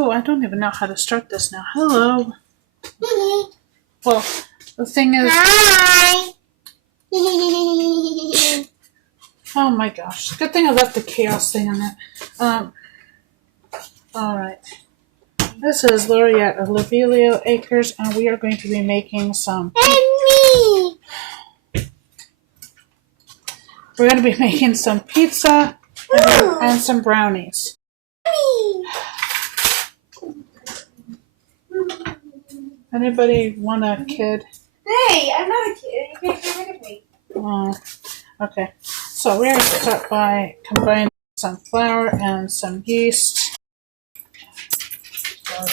Oh, I don't even know how to start this now. Hello. Well, the thing is... Hi. Oh my gosh. Good thing I left the chaos thing on that. Alright. This is Lori at Lovelio Acres, and we are going to be making some... And me. We're going to be making some pizza and some brownies. Anybody want a kid? Hey, I'm not a kid. You can't get rid of me. Oh, okay. So we're going to start by combining some flour and some yeast. So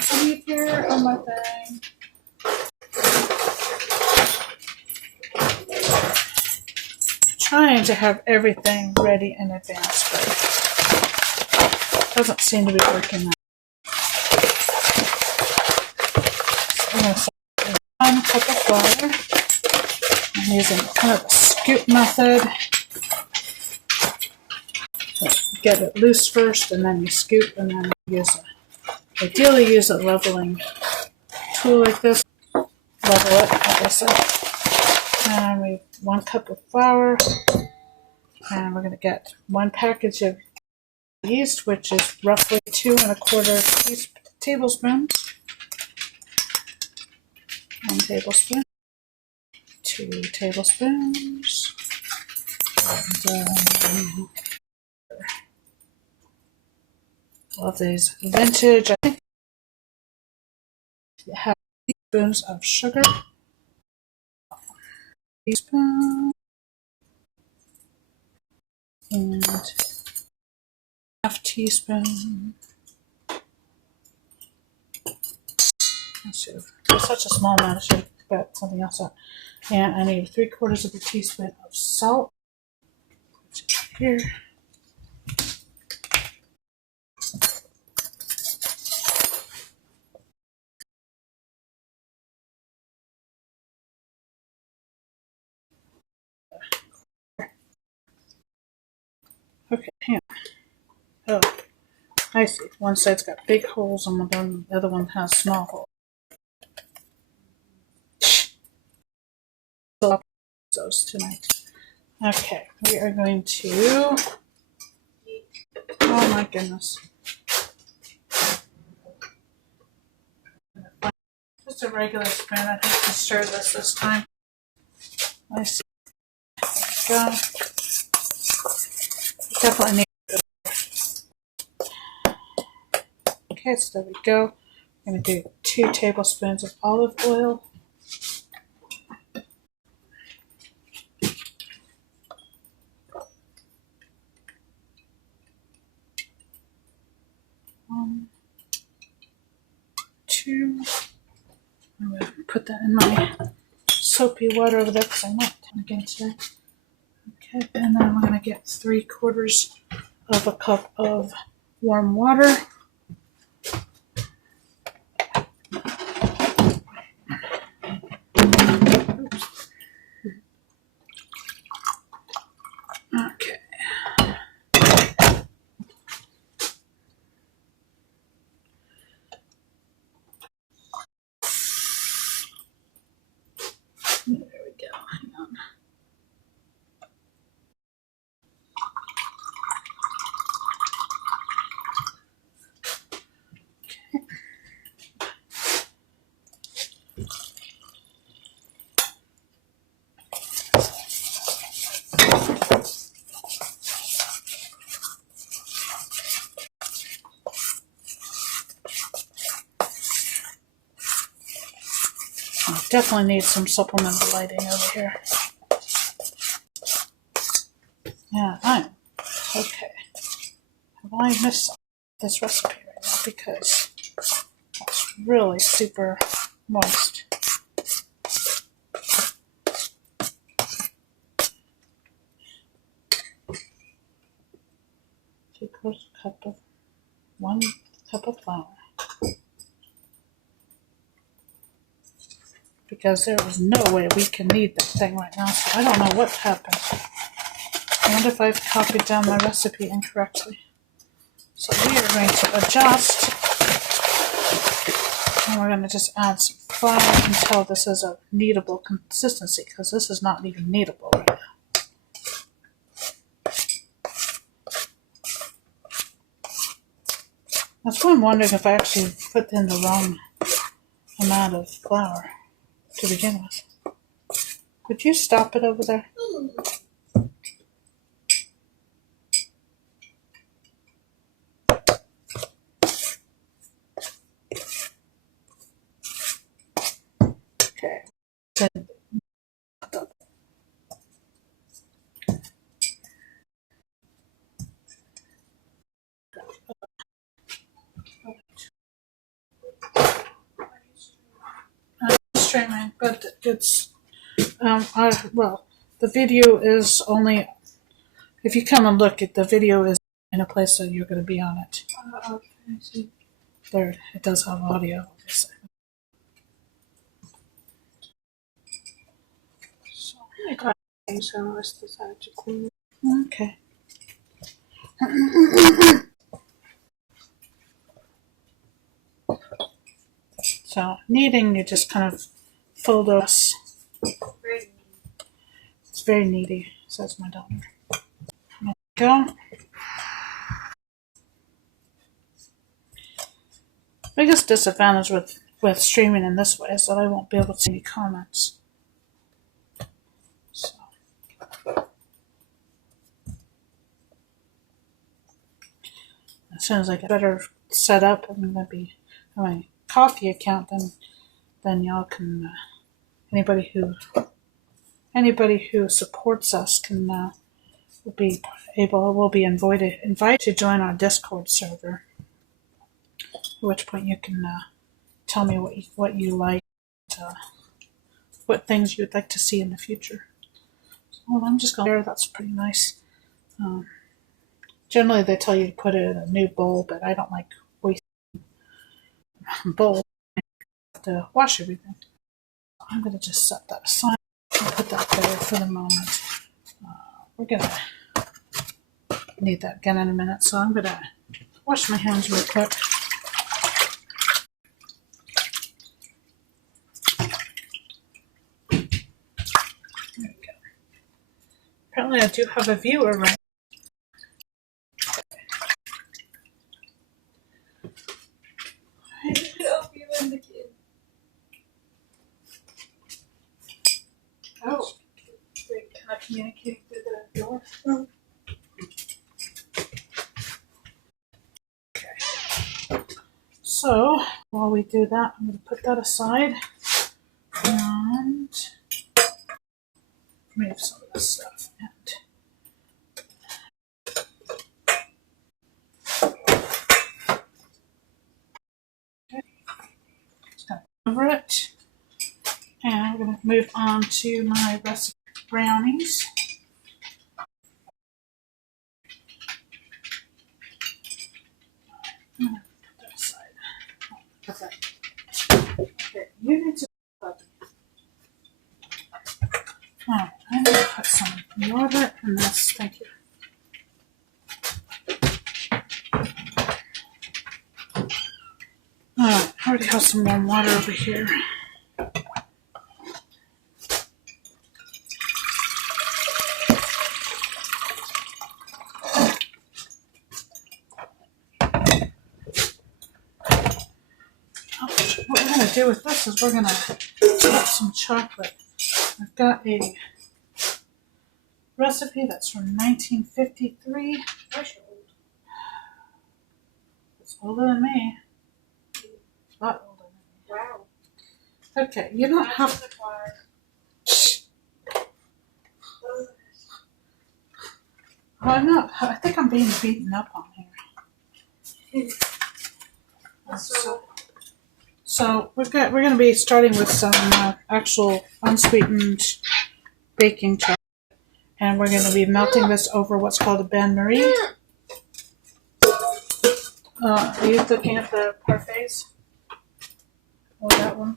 some yeast here on my thing. Trying to have everything ready in advance, but it doesn't seem to be working out. So I'm going to set 1 cup of flour. I'm using kind of a scoop method. So get it loose first, and then you scoop, and then you ideally use a leveling tool like this. Level it, like I said. And we have 1 cup of flour, and we're going to get 1 package of yeast, which is roughly 2 1/4 tablespoons. 1 tablespoon, 2 tablespoons, and love these vintage. I think you have teaspoons of sugar. Teaspoon and 1/2 teaspoon. Let's see. It's such a small amount. I should have got something else out. And I need 3/4 of a teaspoon of salt. Put it here. Okay, hang on. Oh, I see. One side's got big holes and the other one has small holes. So I'll use those tonight. Okay, we are going to... Oh my goodness. Just a regular spoon. I think to stir this time. I see. There we go. Definitely need it. Okay, so there we go. I'm going to do 2 tablespoons of olive oil. One, 2. I'm going to put that in my soapy water over there because I'm not again today. Okay, and then I'm going to get 3/4 of a cup of warm water. Okay. There we go. Hang on. Definitely need some supplemental lighting over here. Yeah, I'm okay. Have I missed this recipe right now because it's really super moist. One cup of flour. Because there is no way we can knead that thing right now, so I don't know what happened. I wonder if I've copied down my recipe incorrectly. So we are going to adjust And we're going to just add some flour until this is a kneadable consistency, because this is not even kneadable right now. That's why I'm wondering if I actually put in the wrong amount of flour to begin with. Could you stop it over there? Okay. Streaming, but it's well, the video is only if you come and look at the video is in a place that you're going to be on it. Okay. There, it does have audio. So. Okay. So kneading, you just kind of fold those. It's very needy, says my daughter. There we go. Biggest disadvantage with streaming in this way is that I won't be able to see any comments. So. As soon as I get better set up, I'm going to be on my coffee account, then y'all can anybody who supports us can will be invited to join our Discord server. At which point you can tell me what you like, what things you'd like to see in the future. So I'm just going to. That's pretty nice. Generally, they tell you to put it in a new bowl, but I don't like wasting bowl. I have to wash everything. I'm going to just set that aside and put that there for the moment. We're going to need that again in a minute, so I'm going to wash my hands real quick. There we go. Apparently, I do have a viewer right. Oh, they kind of communicate through the door. Okay. So while we do that, I'm going to put that aside and remove some of this stuff. Just going to cover it. And we're going to move on to my recipe brownies. I'm going to put that aside. Put that. Okay, you need to put I'm going to put some water in this. Thank you. I already have some warm water over here. What we're going to do with this is we're going to put some chocolate. I've got a recipe that's from 1953. It's older than me. It's a lot older than me. Wow. Okay, you don't have to. I'm not. I think I'm being beaten up on here. So we're going to be starting with some actual unsweetened baking chocolate, and we're going to be melting this over what's called a bain marie. Are you looking at the parfaits? Oh, that one.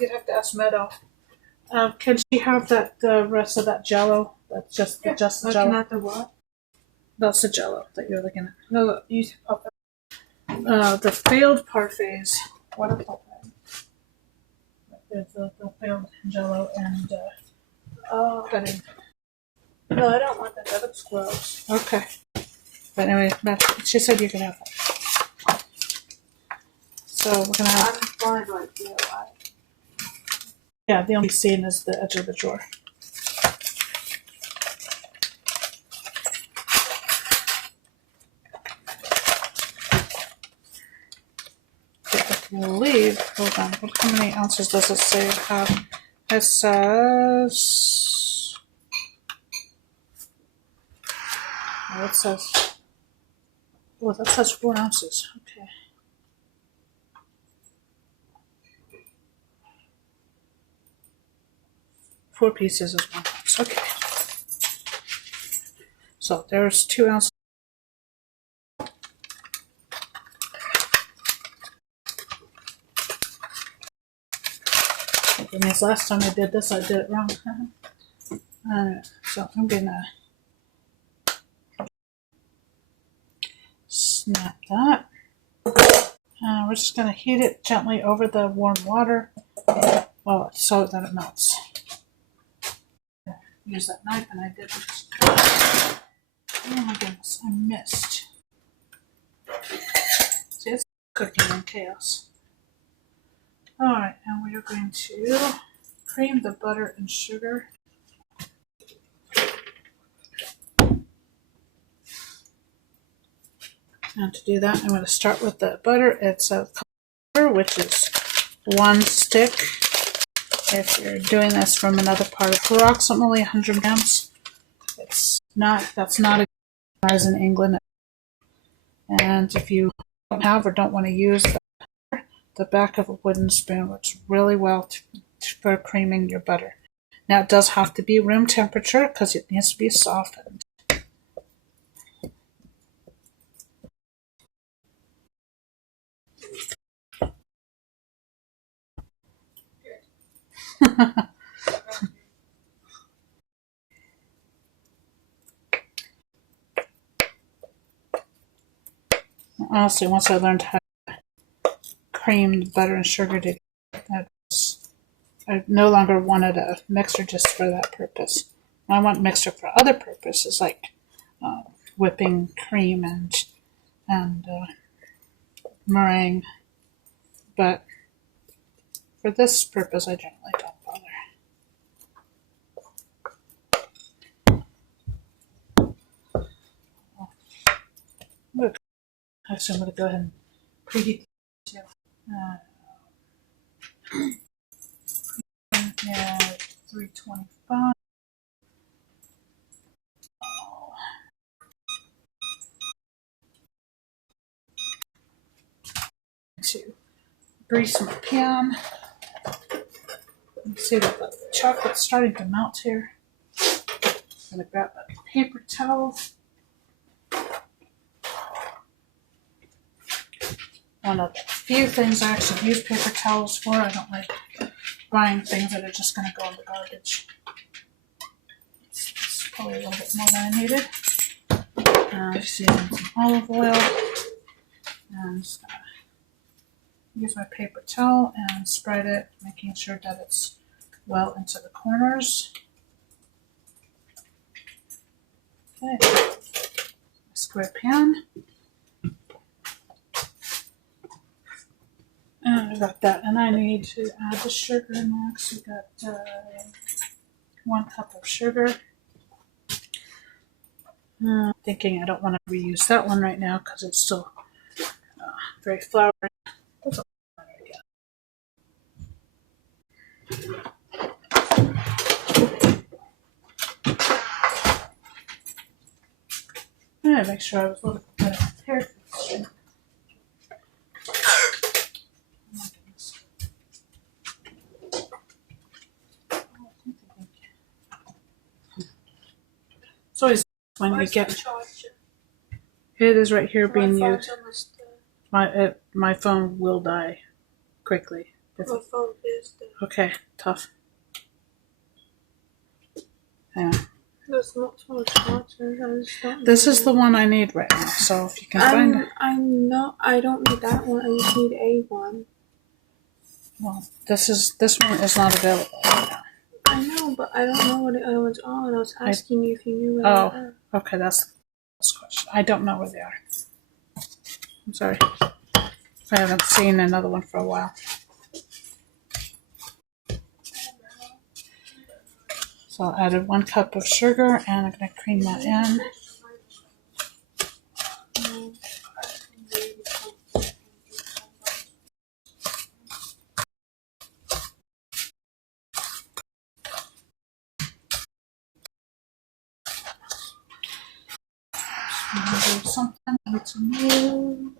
You'd have to ask Meadow. Can she have the rest of that Jello? That's just the Jello. Looking at the what? That's the Jello that you're looking at. No, look, use. the failed parfaits. What about the failed Jello and cutting. No, I don't want that. That looks gross. Okay. But anyway, she said you could have that. So we're gonna have. I'm fine like DIY. Yeah, the only scene is the edge of the drawer. I believe, hold on, how many ounces does it say I have? It says, oh, it says, oh, that says 4 ounces. Okay. Four pieces is 1 ounce. Okay. So there's 2 ounces. That means last time I did this, I did it wrong. So I'm gonna snap that. We're just gonna heat it gently over the warm water, well, so that it melts. Use that knife, and I didn't. Oh my goodness, I missed. See, it's cooking in chaos. Alright, and we are going to cream the butter and sugar. And to do that, I'm going to start with the butter. It's a butter, which is 1 stick. If you're doing this from another part of approximately 100 grams, that's not as in England. And if you don't have or don't want to use the back of a wooden spoon works really well for creaming your butter. Now it does have to be room temperature because it needs to be softened. Honestly, once I learned how to cream the butter and sugar together, I no longer wanted a mixer just for that purpose. I want mixer for other purposes like whipping cream and meringue, but for this purpose, I generally don't bother. Look, actually, I'm going to go ahead and preheat the yeah, 325. To grease my pan. You can see that the chocolate's starting to melt here. I'm going to grab a paper towel. One of the few things I actually use paper towels for. I don't like buying things that are just going to go in the garbage. It's probably a little bit more than I needed. Just using some olive oil. And just going to use my paper towel and spread it, making sure that it's well into the corners. Okay. Square pan. And I got that, and I need to add the sugar next. We got 1 cup of sugar. Thinking I don't want to reuse that one right now because it's still very floury. That's a I make sure I was a little bit prepared for this. It's always when you get it is right here being used. My phone will die quickly. My phone is dead. Okay, tough. Yeah. There's multiple swatches. I just don't. This is the one I need right now. So if you can find it. I don't need that one. I just need a one. Well, this one is not available right now. I know, but I don't know what the other ones are. And I was asking you if you knew where they were. Okay, that's the question. I don't know where they are. I'm sorry. I haven't seen another one for a while. So I added 1 cup of sugar and I'm going to cream that in. Something I need to move.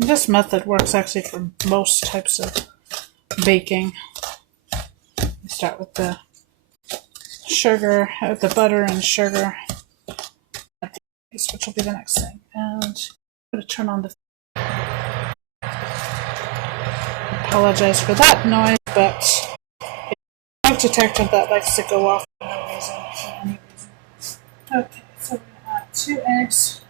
This method works actually for most types of baking. You start with the sugar, the butter and sugar, which will be the next thing. And I'm going to turn on the. Apologize for that noise, but a detector that likes to go off for no reason, for any reason. Okay, so we're going to add 2 eggs.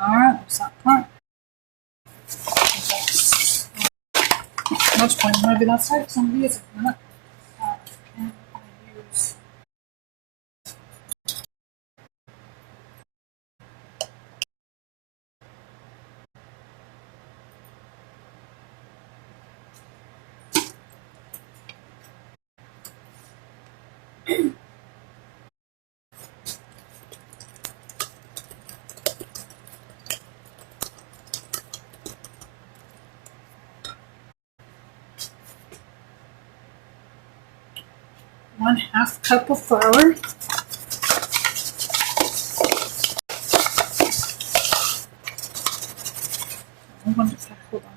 Alright, that's that part. Much point maybe that side, because I'm going to use it in a minute. And I use 1/2 cup of flour. Hold on,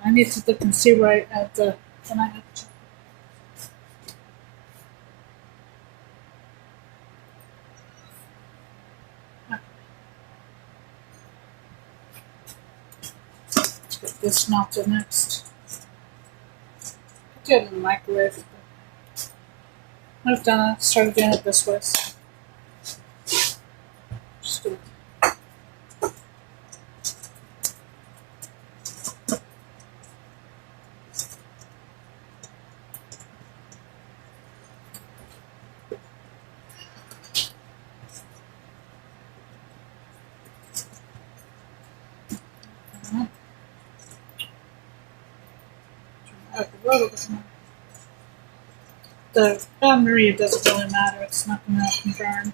I need to look and see where I add the. Then I have to. Let's get this melted next. Do it in the microwave. I've done it. Started doing it this way. So just do it. The Bain Marie doesn't really matter. It's not going to burn.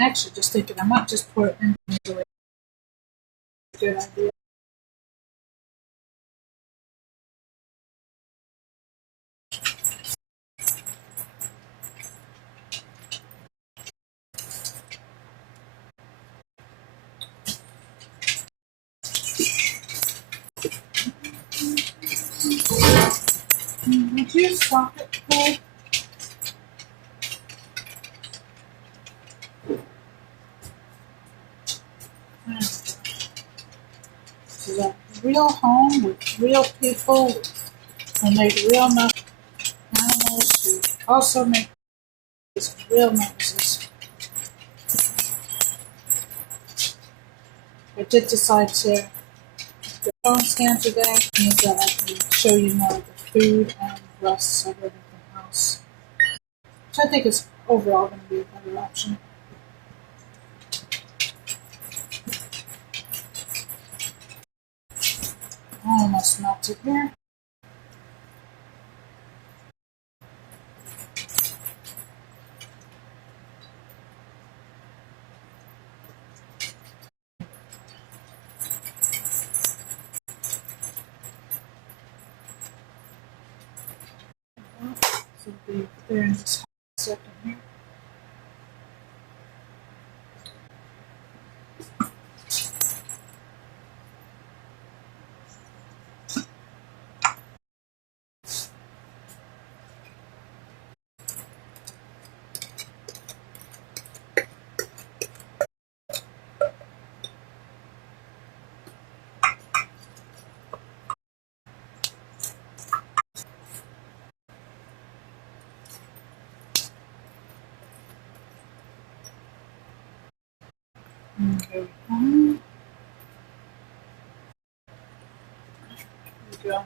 Actually, just thinking I might just pour it in the microwave. Good idea. Would you stop it, Paul? So that real home with real people who make real animals who also make real noises. I did decide to the phone stand today means that I can show you more of the food and rests of everything else. Which I think is overall going to be a better option. Almost melted here. So it'll be there in just a second here. Okay. Go.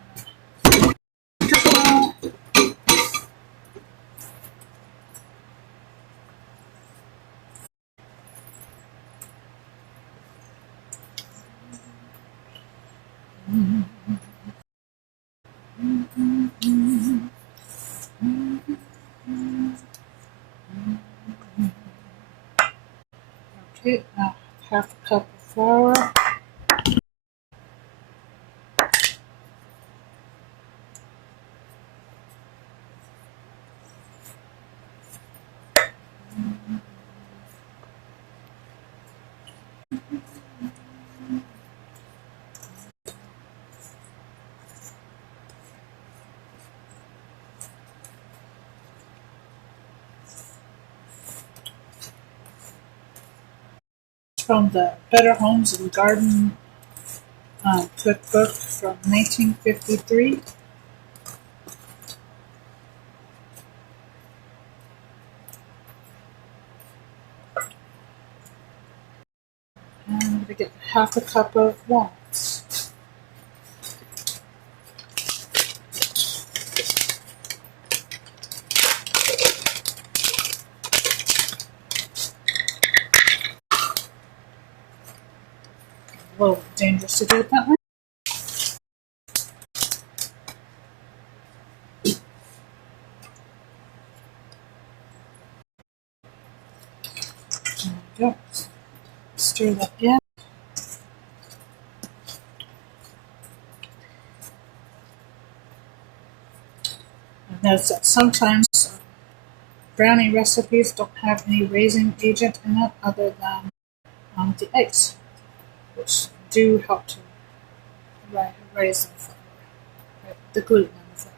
Okay, now half a cup of flour. From the Better Homes and Garden cookbook from 1953. And I'm going to get half a cup of walnuts. A little dangerous to do it that way. There we go. Stir that in. I've noticed that sometimes brownie recipes don't have any raising agent in it other than the eggs, which do help to raise the flour, the gluten in the flour.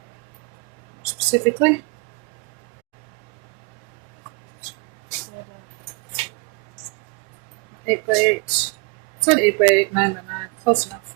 More specifically, 8x8. It's an 8x8, 9x9, close enough.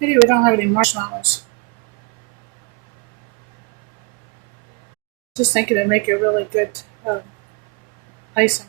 Pity we don't have any marshmallows. Just thinking it'd make a really good icing.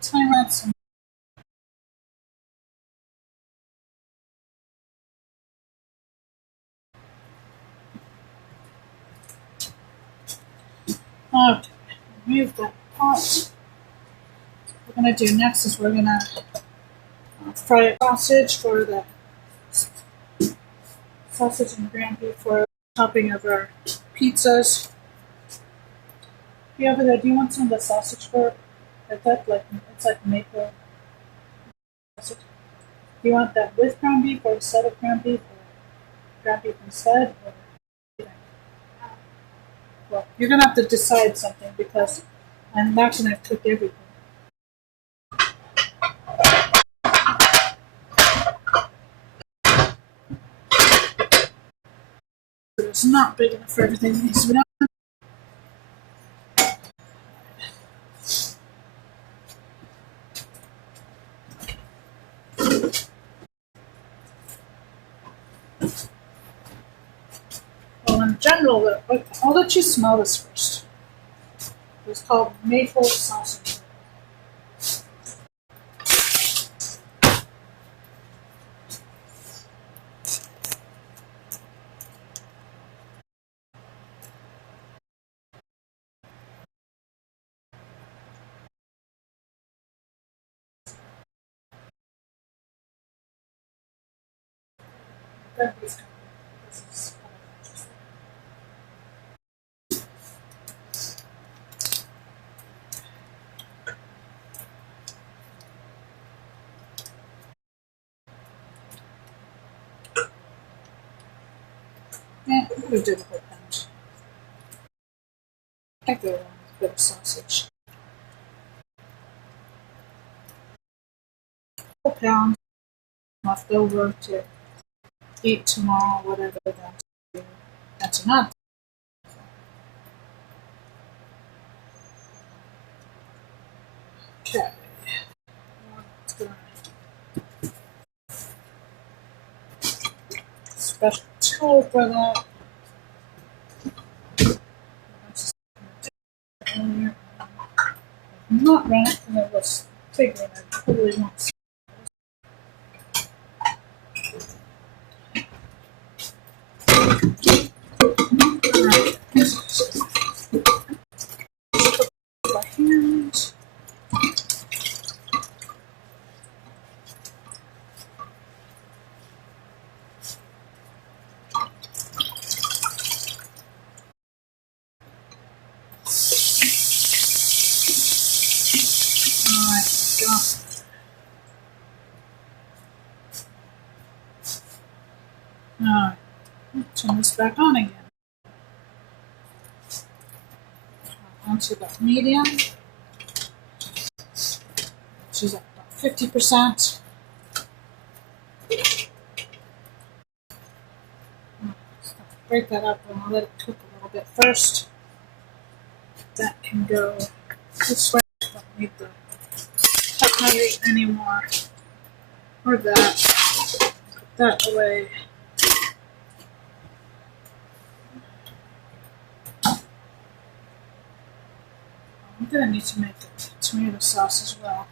Time out some. Okay, remove that pot. What we're going to do next is we're going to fry a sausage for the sausage and ground beef for topping of our pizzas. Yeah, over there, do you want some of the sausage for that? Like it's like maple sausage. Do you want that with ground beef or instead of ground beef, or ground beef instead? Or, well, you're gonna have to decide something because I'm not gonna cook everything. It's not big enough for everything that needs to be done. Well, in general, I'll let you smell this first. It's called maple sausage. This is yeah, we did a whole pound. I go along with a bit of sausage. Whole pound left over to eat tomorrow, whatever that's enough. Okay. Let's go. Special tool for that. I'm not run it because I was figuring I totally want to. By hand. Alright, go. Alright, turn this back on again. Onto the medium, which is at about 50%. Break that up and I'll let it cook a little bit first. That can go this way. Don't need the cutlery anymore. Or that. Put that away. I'm gonna need to make a tomato sauce as well.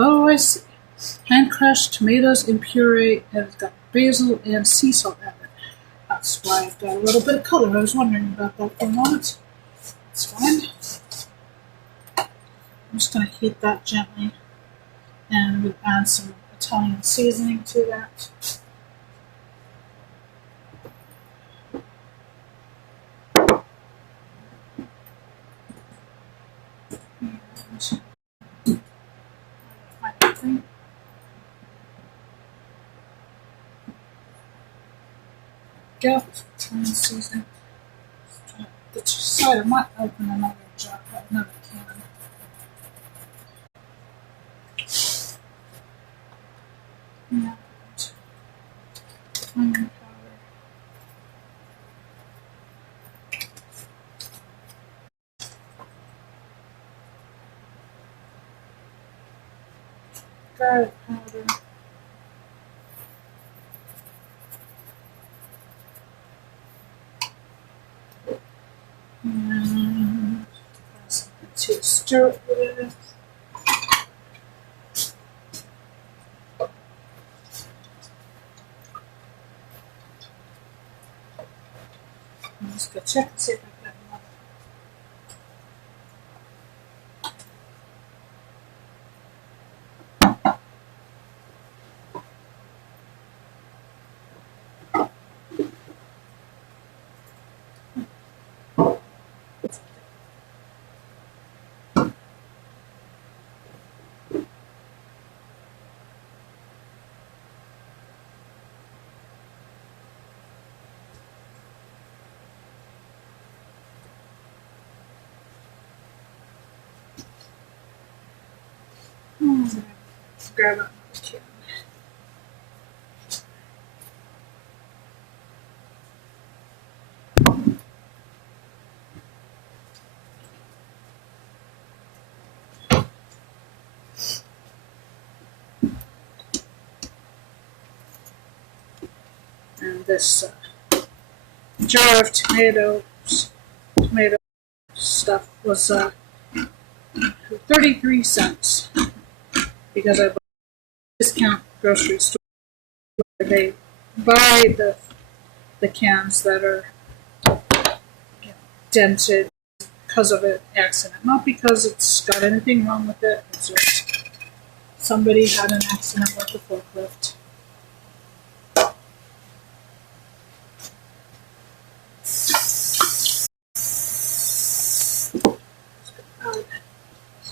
Oh, I see. Hand crushed tomatoes in puree, and it's got basil and sea salt added. That's why I've got a little bit of color. I was wondering about that for a moment. It's fine. I'm just going to heat that gently, and we'll add some Italian seasoning to that. And go. Italian seasoning. Decide I might open another jar, another can. And onion powder. Garlic powder. And something to stir it with. I'm just going to check and see if I've got another. Grab another can. And this jar of tomato stuff was 33 cents because I bought a discount grocery store. They buy the cans that are dented because of an accident, not because it's got anything wrong with it. It's just somebody had an accident with the forklift.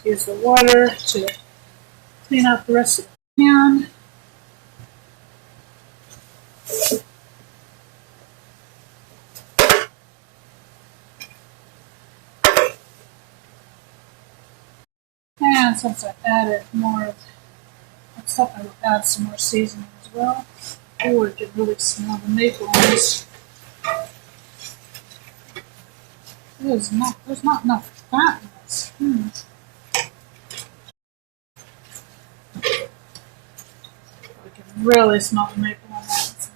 Use the water to clean out the rest of the can. And since I added more of that stuff, I will add some more seasoning as well. Oh, I can really smell the maple on this. There's not enough fat in this. I can really smell the maple on that. It's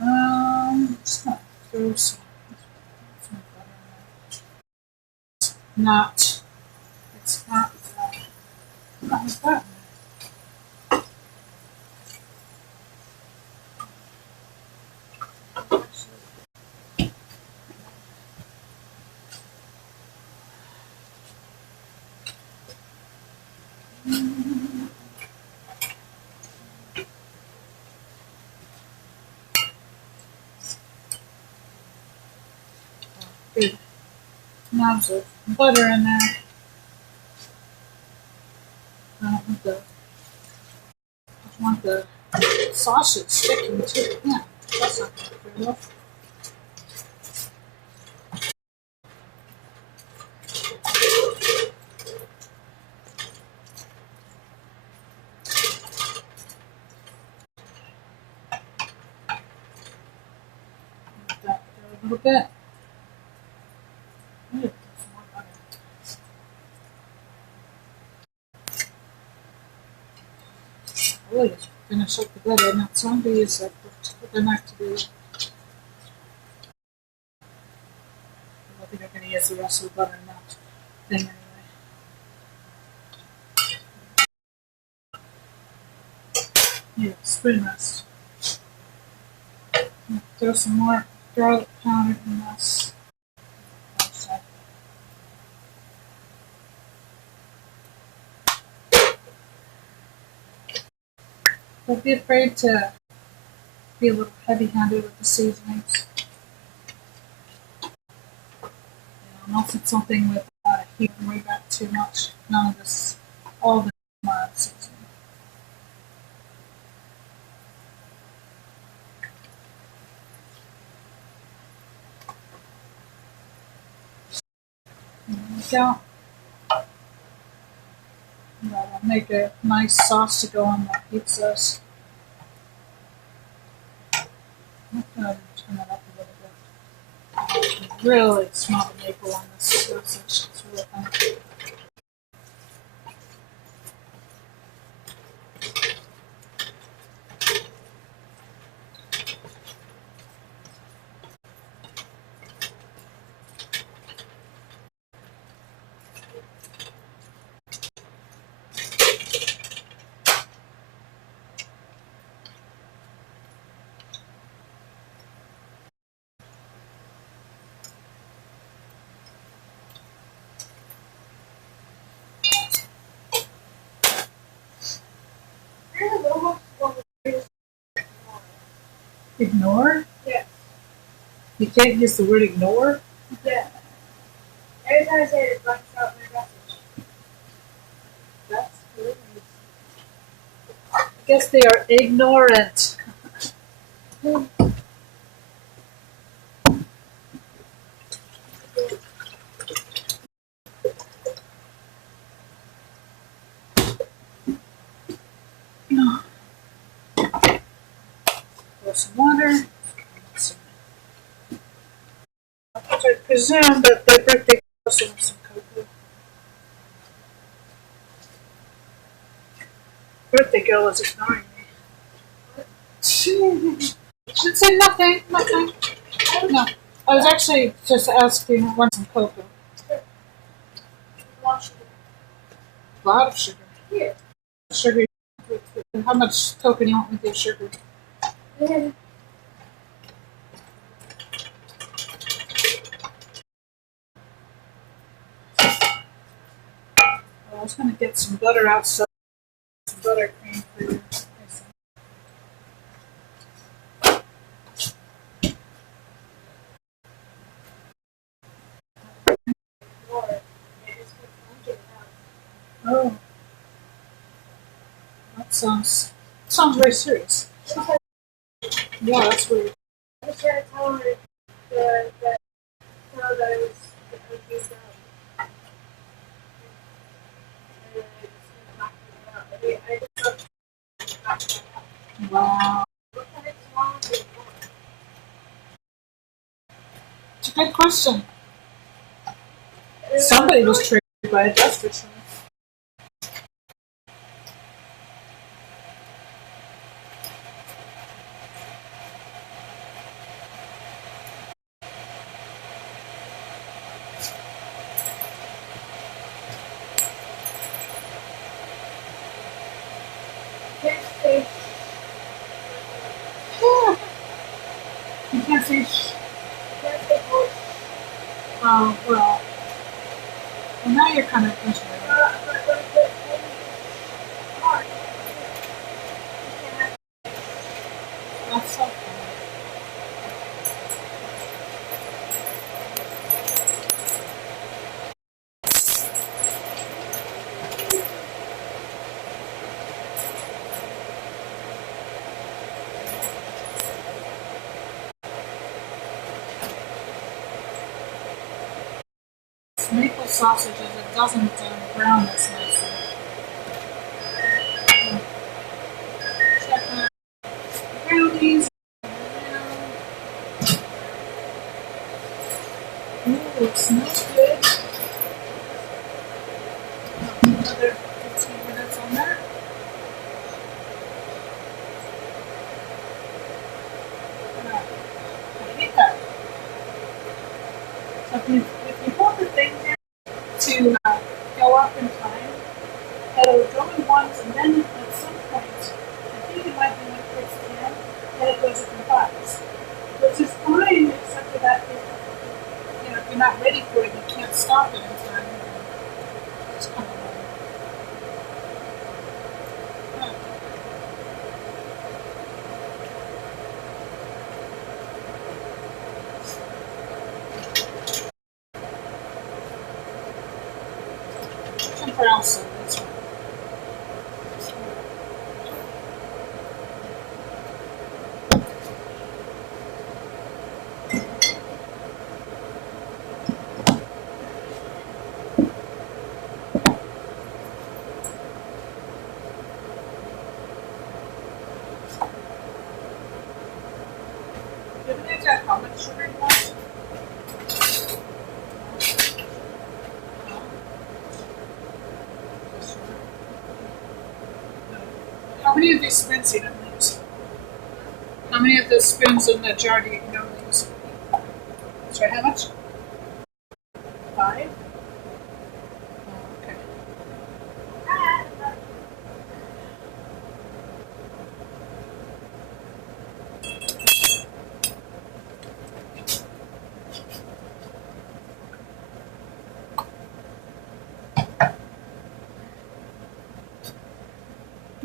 amazing. Just gonna throw some butter in there. Not, it's not like that. Good knobs of butter in there. I want the sausage sticking to the pan. That's not good enough. That a little bit. Ooh, some more butter. Really finish up the butter. Now some to use that for the knife to do it. I think I'm going to use the rest of the butter in that thing anyway. Yeah, spoon rest. Throw some more garlic powder in this. Don't be afraid to be a little heavy-handed with the seasonings. Unless it's something with a lot of heat and we got too much. None of this, all the mild seasoning. There we go. That'll make a nice sauce to go on the pizzas. I'm going to turn it up a little bit. You can really smell the maple on this sausage. It's really fun. Ignore? Yeah. You can't use the word ignore? Yeah. Every time I say it, it blanks out my message. That's good. I guess they are ignorant. Pour some water. I presume that their birthday girl some cocoa. Birthday girl is ignoring me. Should say nothing, nothing. No, I was actually just asking if want some cocoa. A lot of sugar. Here. Sugar. How much cocoa do you want with your sugar? Yeah. I was going to get some butter out, so some buttercream for you. Oh, that sounds very serious. Yeah, that's weird. I was trying to tell her that it was confused out. I just Wow, what kind of wrong with it? it's a good question. Somebody was triggered by it, that's for sure. You can't say oh, well, now you're kind of pushing it. That's so funny. Maple sausages, it doesn't brown this nicely. Check out brownies. Ooh, it smells good. Another 15 minutes on that. I hate that. So if you hold the thing down to go up in time, Brownson. That's right. Didn't it have how much sugar you want? How many of these spoons do you normally use? How many of the spoons in the jar do you normally use? Sorry, how much? 5? Oh, okay.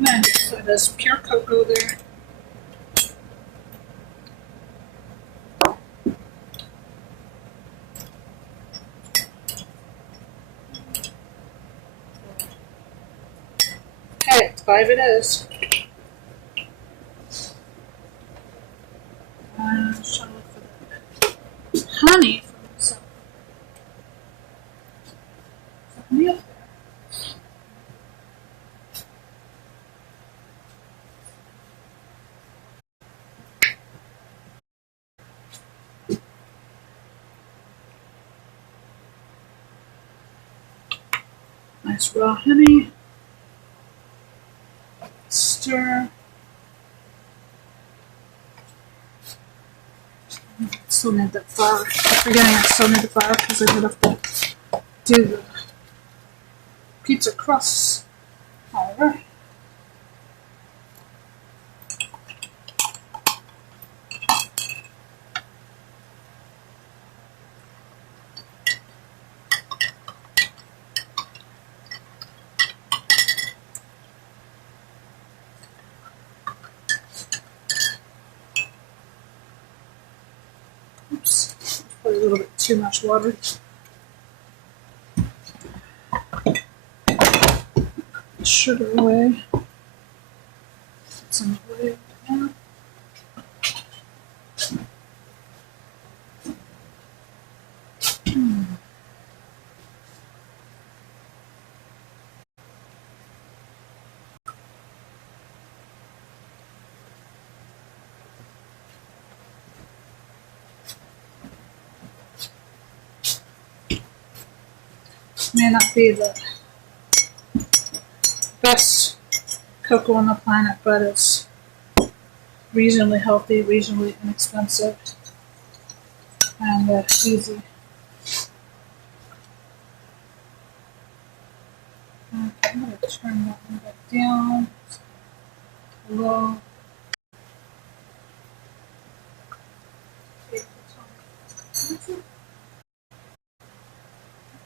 Nice. So there's pure cocoa there. Okay, 5 it is. Shall look for the honey from some honey up there. Nice raw honey. Stir. Still need the flour. I'm forgetting I still need the flour because I would have to do the pizza crusts. However, oops, that's probably a little bit too much water. Sugar away. Some away. Yeah. May not be the best cocoa on the planet, but it's reasonably healthy, reasonably inexpensive, and easy. Okay, I'm going to turn that one back down. Low. Okay,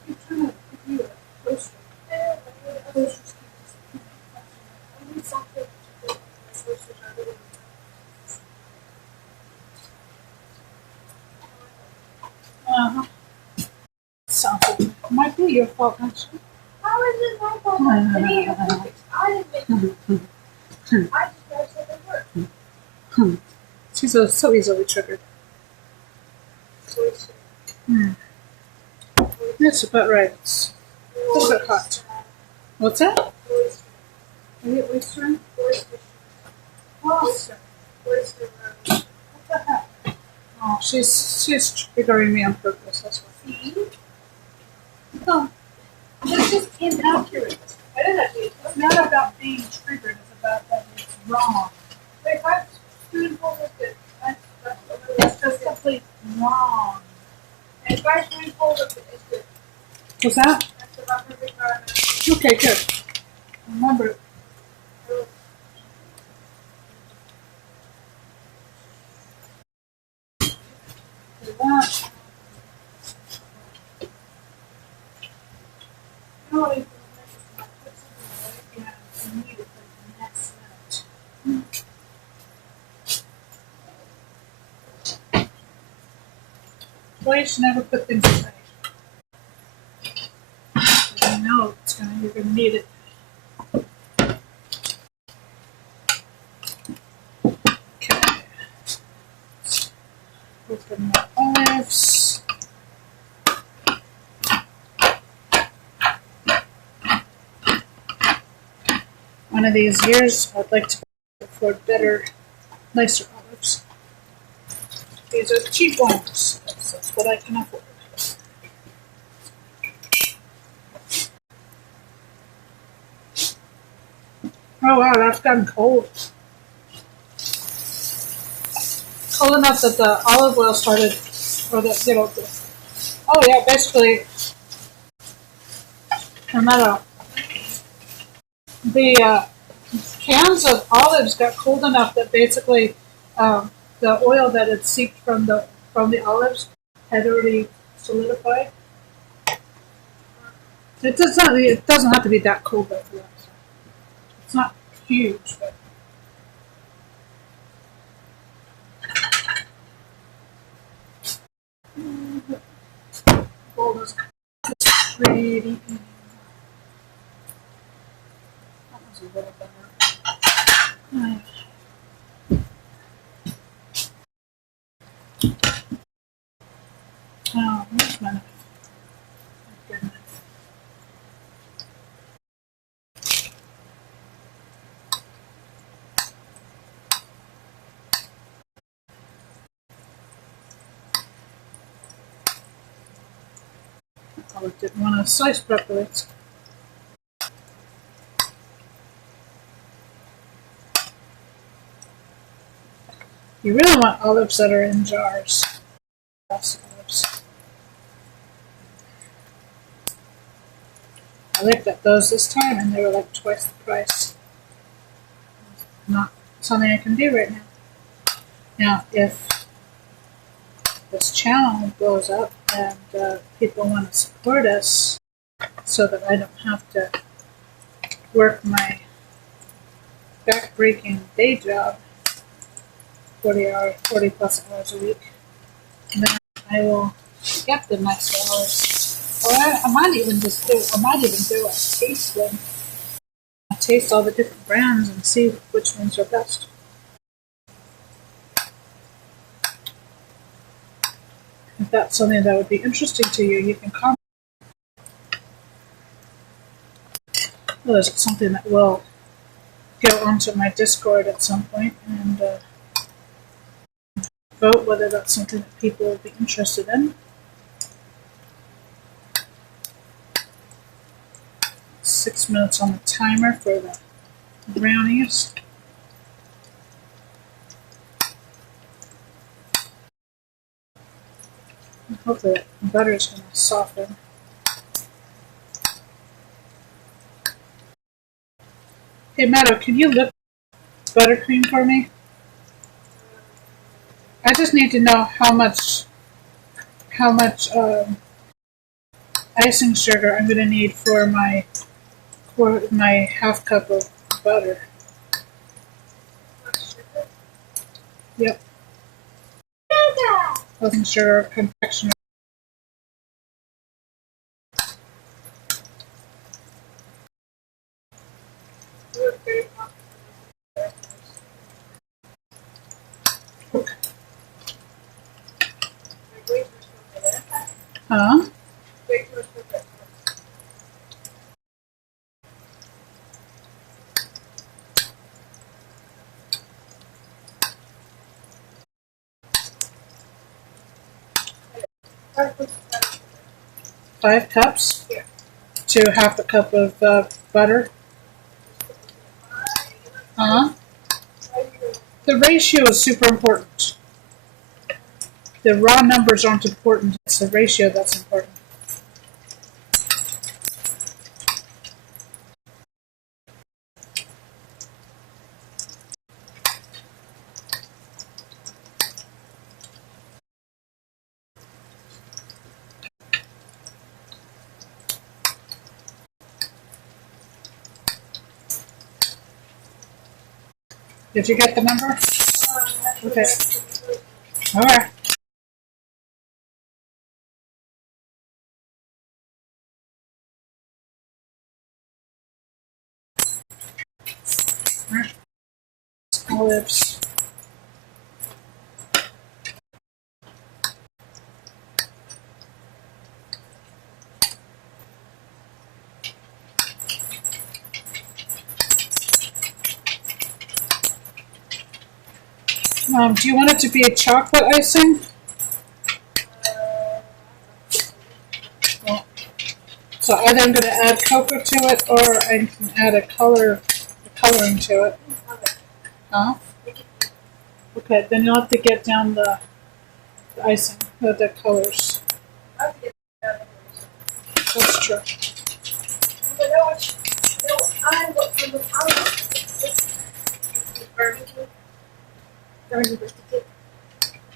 I'm trying to give you a toaster. Uh-huh. Sounds like it might be your fault, actually. How is it my fault? I need your perfect. I didn't make it. I just gotta say the word. She's so easily triggered. That's about right. It's a little bit hot. What's that? Oyster. Are you oystering? Oyster. Oyster. Oyster. What the heck? Oh, she's triggering me on purpose. That's why. See? No, it's just inaccurate. I didn't actually. It's not about being triggered. It's about that it's wrong. Wait, 5 spoonfuls of it. It's just simply wrong. And 5 spoonfuls of it is good. What's that? That's about perfect amount. Okay, good. Remember, that. You know what I think? Yeah, immediately the next minute. Well, you should never put things away. You know you're gonna One of these years, I'd like to afford better, nicer olives. These are cheap ones. That's what I can afford. Oh wow, that's gotten cold. Cold enough that the olive oil started, or oh yeah, basically, no matter, the cans of olives got cold enough that basically the oil that had seeped from the olives had already solidified. It doesn't have to be that cold though for that. It's not huge, but gold is pretty. That was a little better. Oh, where's my knife? Good knife. I didn't want to slice properly. You really want olives that are in jars. Best olives. I looked at those this time and they were like twice the price. Not something I can do right now. Now, if this channel blows up and people want to support us so that I don't have to work my back-breaking day job 40 plus hours a week, then I will get the nice olives. Or I might even do a tasting. Taste all the different brands and see which ones are best. If that's something that would be interesting to you, you can comment. Well, is it something that will go onto my Discord at some point and vote whether that's something that people would be interested in? 6 minutes on the timer for the brownies. Hopefully the butter is going to soften. Hey Meadow, can you lift buttercream for me? I just need to know how much icing sugar I'm going to need for my half cup of butter. Yep. Icing sugar, confectionery. Huh? 5 cups to half a cup of butter. Uh-huh. The ratio is super important. The raw numbers aren't important. It's the ratio that's important. Did you get the number? Okay. All right. All right. Olives. Do you want it to be a chocolate icing? Well, so either I'm going to add cocoa to it, or I can add a coloring to it. Huh? Okay, then you'll have to get down the icing, the colors. That's true.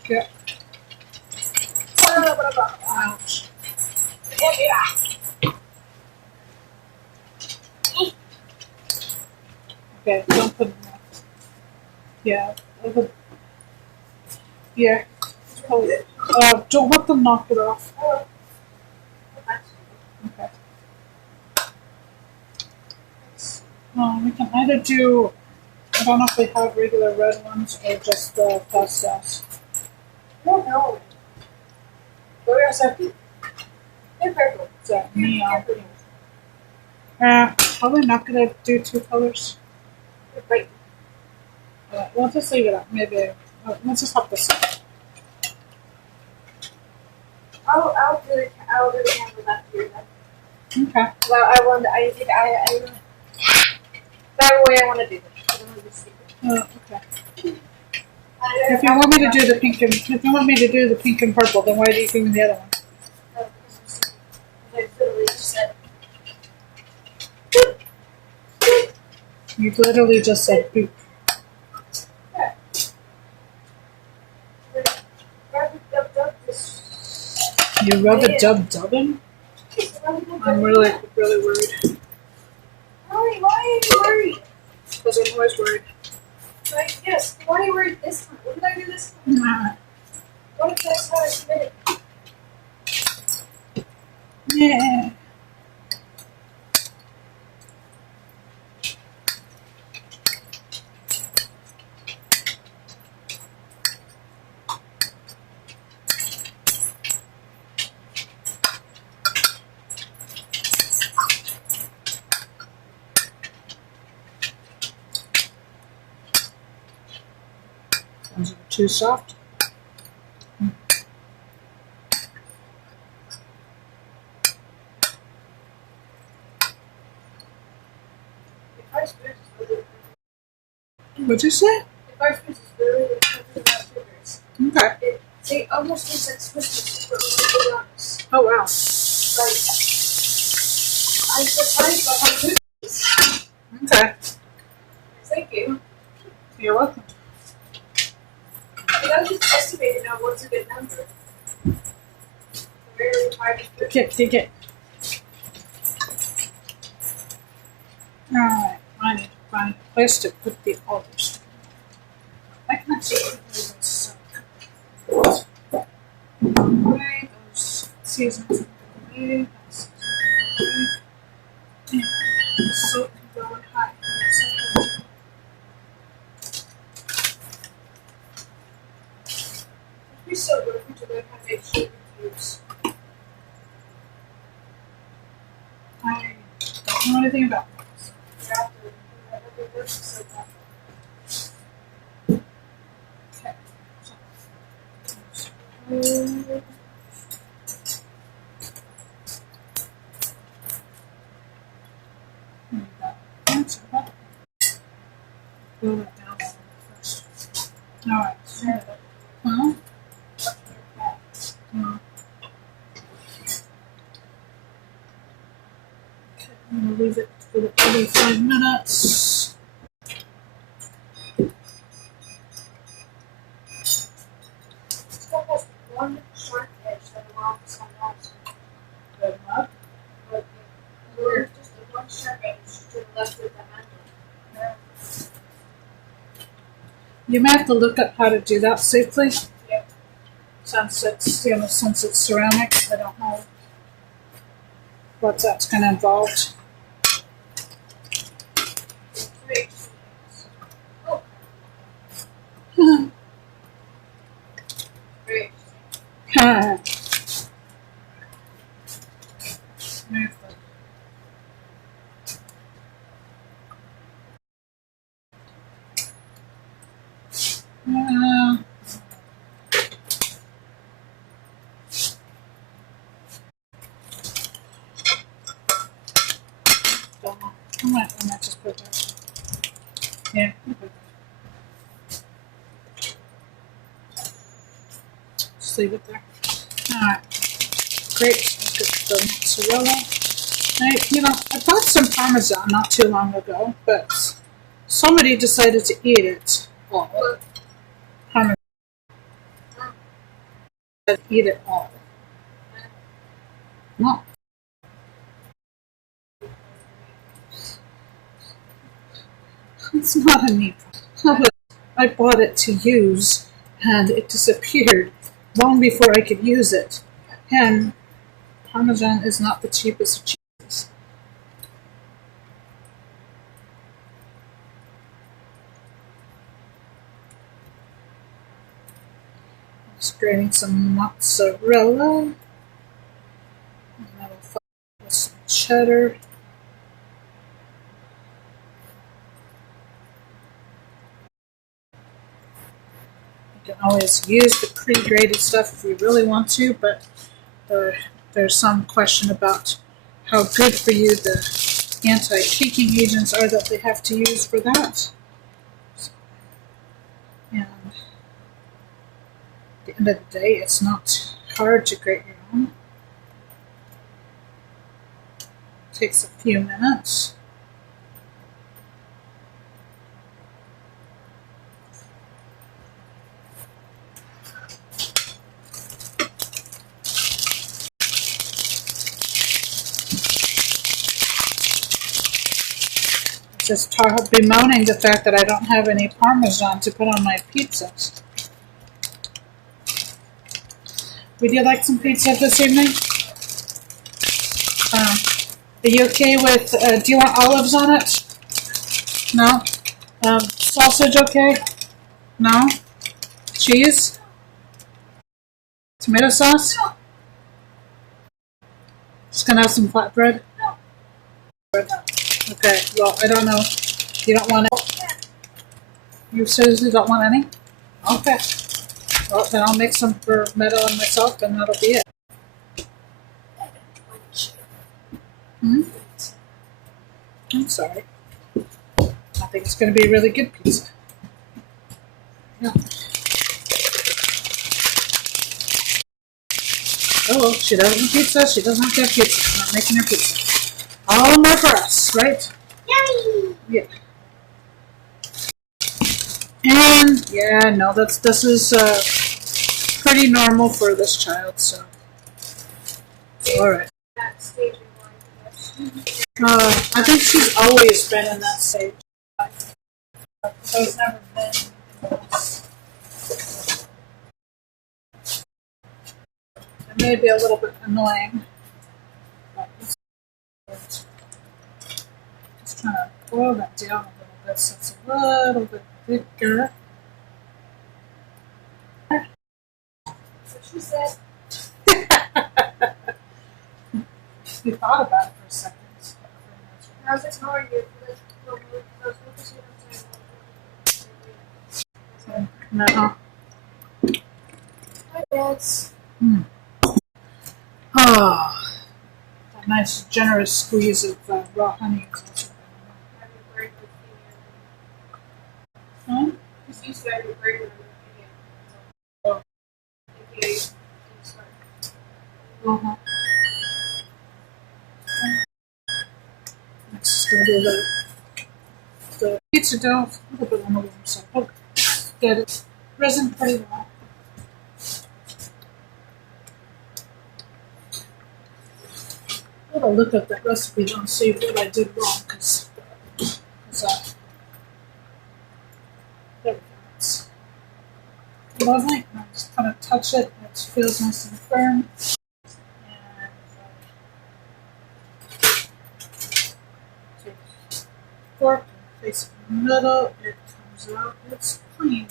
Yeah. Ouch. Okay, don't put it in there. Yeah. Yeah. Don't let them knock it off. Okay. We can either do, I don't know if they have regular red ones or just the pastels. I don't know. They're purple. Is that neon? Probably not gonna do two colors. Right. We'll just leave it up. Maybe let's just have this. I'll do the candle after you're done. Okay. Well, I that way I want to do this. I don't want to be secret. Okay. If you want me to do the pink and purple, then why do you give me the other one? I literally just said. You literally just said boop. You rub a dubbing? I'm really worried. Why are you worried? Because I'm always worried. Like, yes, why are you worried this time? What did I do this time? Nah. What if that's how I committed? Yeah. Those are too soft. What'd you say? The first piece is really sugars. Okay. It almost tastes like Swiss, but with the Brownies. Oh wow. Like, I'm surprised by how good it is. Okay. Thank you. You're welcome. I was just estimating now what's a good number. Very hard to Get. Alright, I need to find a place to put the others. I can actually put those away, those seasons away, and soap can go in high. It'd be so good to learn how to make sugar cubes. I don't know anything about this. Okay. Pull it down first. Alright. Huh? I'm going to leave it for the 45 minutes. Still has one sharp edge that belongs to someone else. Good enough. But there's just one sharp edge to the left of the handle. You may have to look up how to do that safely. Yeah. Since it's ceramic, I don't know what that's going to involve. Great. Oh. Great. And I just put it there. Yeah. Just leave it there. Alright. Great. Let's get the mozzarella. I bought some Parmesan not too long ago, but somebody decided to eat it all. Parmesan. Eat it all. No. It's not a me problem. I bought it to use, and it disappeared long before I could use it. And Parmesan is not the cheapest of cheeses. Just grating some mozzarella. And that'll follow with some cheddar. You can always use the pre-grated stuff if you really want to, but there's some question about how good for you the anti-caking agents are that they have to use for that. And at the end of the day, it's not hard to grate your own. It takes a few minutes. Just bemoaning the fact that I don't have any Parmesan to put on my pizzas. Would you like some pizza this evening? Are you okay with, do you want olives on it? No? Sausage okay? No? Cheese? Tomato sauce? Just gonna have some flatbread? Okay, well, I don't know. You don't want it? You seriously don't want any? Okay. Well, then I'll make some for Meadow and myself, and that'll be it. I'm sorry. I think it's going to be a really good pizza. Yeah. Oh, she doesn't have pizza. She doesn't have to have pizza. She's not making her pizza. All more for us, right? Yay! Yeah. And yeah, no, this is pretty normal for this child, so all right. I think she's always been in that stage. There's never been anything else. It may be a little bit annoying. Just trying to boil that down a little bit so it's a little bit thicker. What she said. We thought about it for a second. How's it going? No. Hi, Dads. Ah, that nice generous squeeze of raw honey is also Have a great good. Because you said a great Oh. Uh-huh. Next is going to be the pizza dough, a little bit on the warm side. Okay, good. It's risen pretty well. I'm going to look up that recipe and see what I did wrong, because there we go. It's lovely. And I just kind of touch it, and it feels nice and firm. And take a fork and place it in the middle. It comes out. It's clean.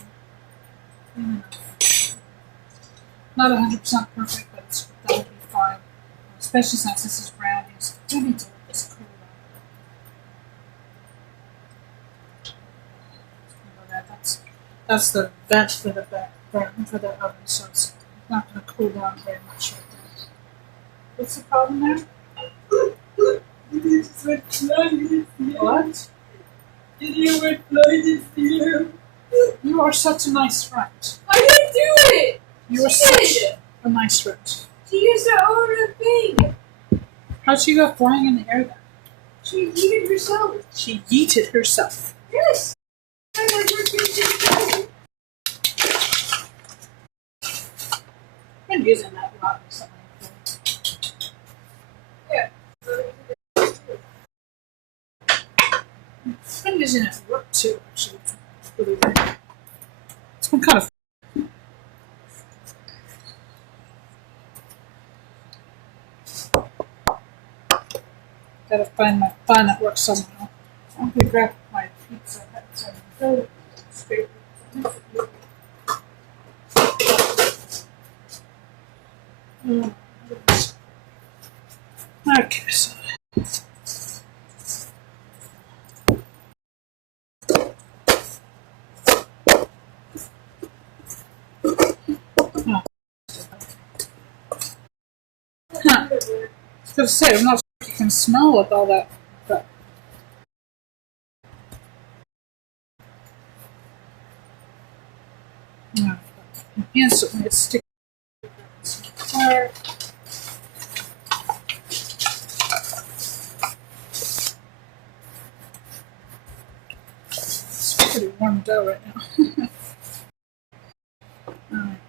Clean enough. Not 100% perfect, but that would be fine. Especially since this is brownies. I do need to let this cool down. That's the vent for the oven, so it's not going to cool down very much right there. What's the problem there? What? Did you reply to you? You are such a nice friend. I didn't do it! You are such a nice friend. She used her own thing. How'd she go flying in the air then? She yeeted herself. She yeeted herself. Yes. I've been using that a lot recently. Yeah. I've been using it at work too, actually. It's really weird. It's been kind of. Gotta find my fun at work somehow. I'm gonna grab my pizza. Go straight. Okay, so. Oh. Huh. I was gonna say, I'm not sure if you can smell with all that, but. No. Instantly it's sticky. Fire. It's pretty warm dough right now. Alright.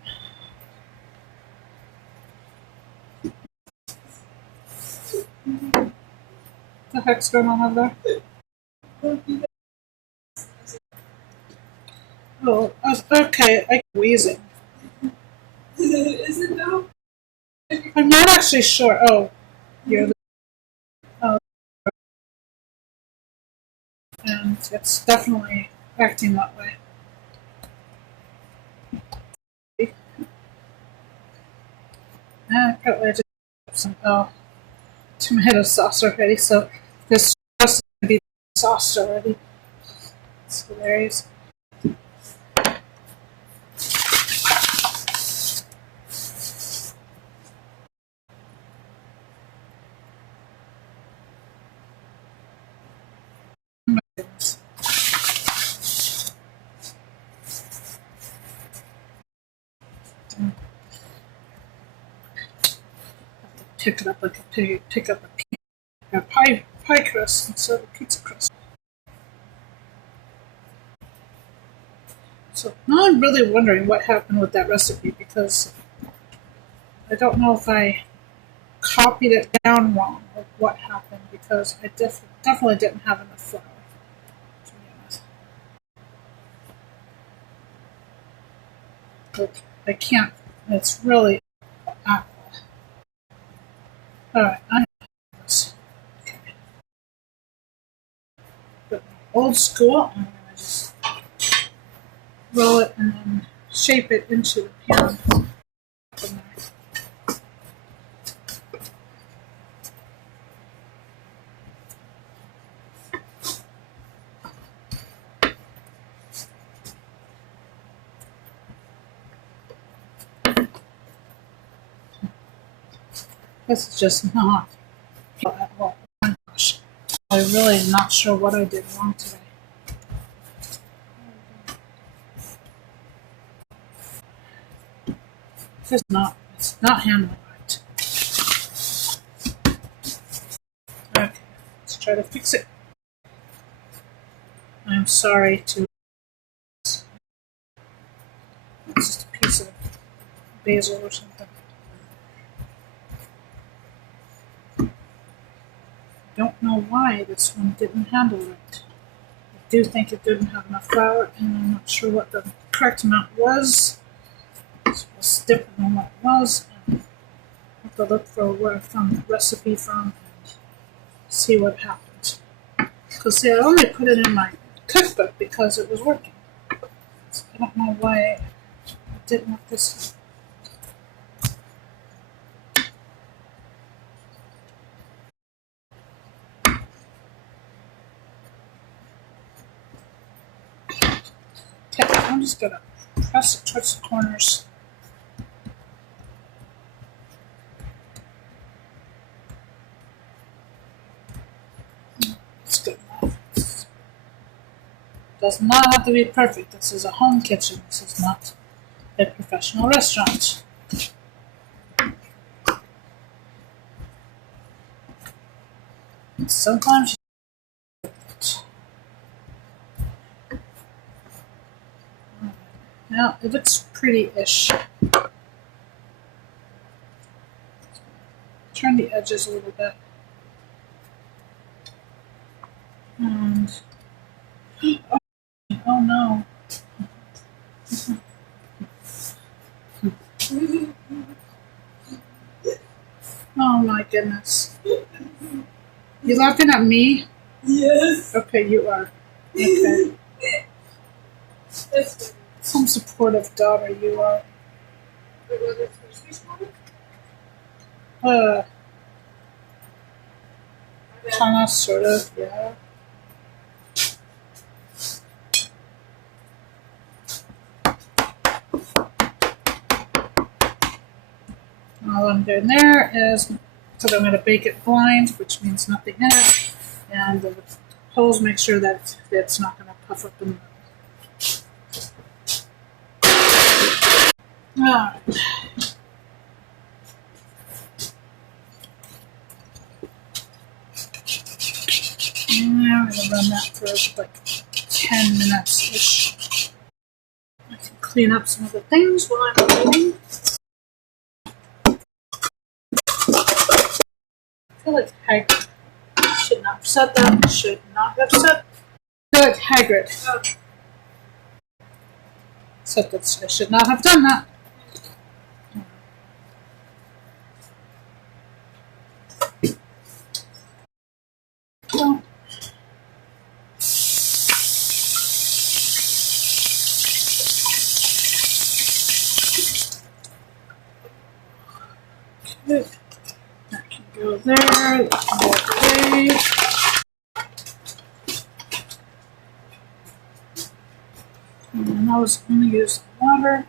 What the heck's going on over there? Oh, okay, I'm wheezing. Is it though? I'm not actually sure. Oh, you're the. Oh, and it's definitely acting that way. Apparently I just have some tomato sauce already, so this has to be sauce already. It's hilarious. Oh my goodness. Pick it up like a pig. Pick up a pie crust instead of a pizza crust. So now I'm really wondering what happened with that recipe because I don't know if I copied it down wrong or what happened because I definitely didn't have enough flour. To be honest. But I can't. It's really awful. Alright, I have this. Okay. But old school, I'm gonna just roll it and then shape it into the pan. This is just not at all. Oh my gosh. I'm really not sure what I did wrong today. It's not handling right. Okay, let's try to fix it. I'm sorry to. It's just a piece of basil or something. Don't know why this one didn't handle it. I do think it didn't have enough flour, and I'm not sure what the correct amount was. This was different than what it was, and I have to look for where I found the recipe from and see what happened. Because see, I only put it in my cookbook because it was working. So I don't know why it didn't work this time. Okay, I'm just gonna press it towards the corners. does not have to be perfect. This is a home kitchen. This is not a professional restaurant. Sometimes now it looks pretty-ish. Turn the edges a little bit. And oh no. Oh my goodness. You laughing at me? Yes. Okay, you are. Okay. That's Some supportive daughter you are. Uh, kinda, sort of, yeah. All I'm doing there is, because I'm going to bake it blind, which means nothing in it, and the holes make sure that it's not going to puff up in the middle. Alright. Now I'm going to run that for like 10 minutes-ish. I can clean up some of the things while I'm waiting. I feel like Hagrid. Should not have said that. Should not have said. I feel like Hagrid. Said that I should not have done that. Well, good. That can go there. That can go away. And I was going to use the water.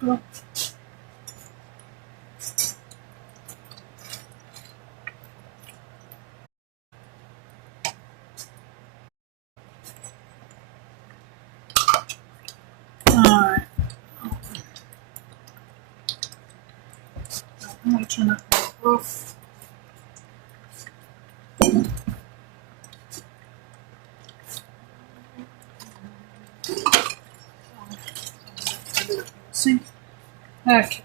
Go. Alright. I'm going to turn that off. Sink. Okay.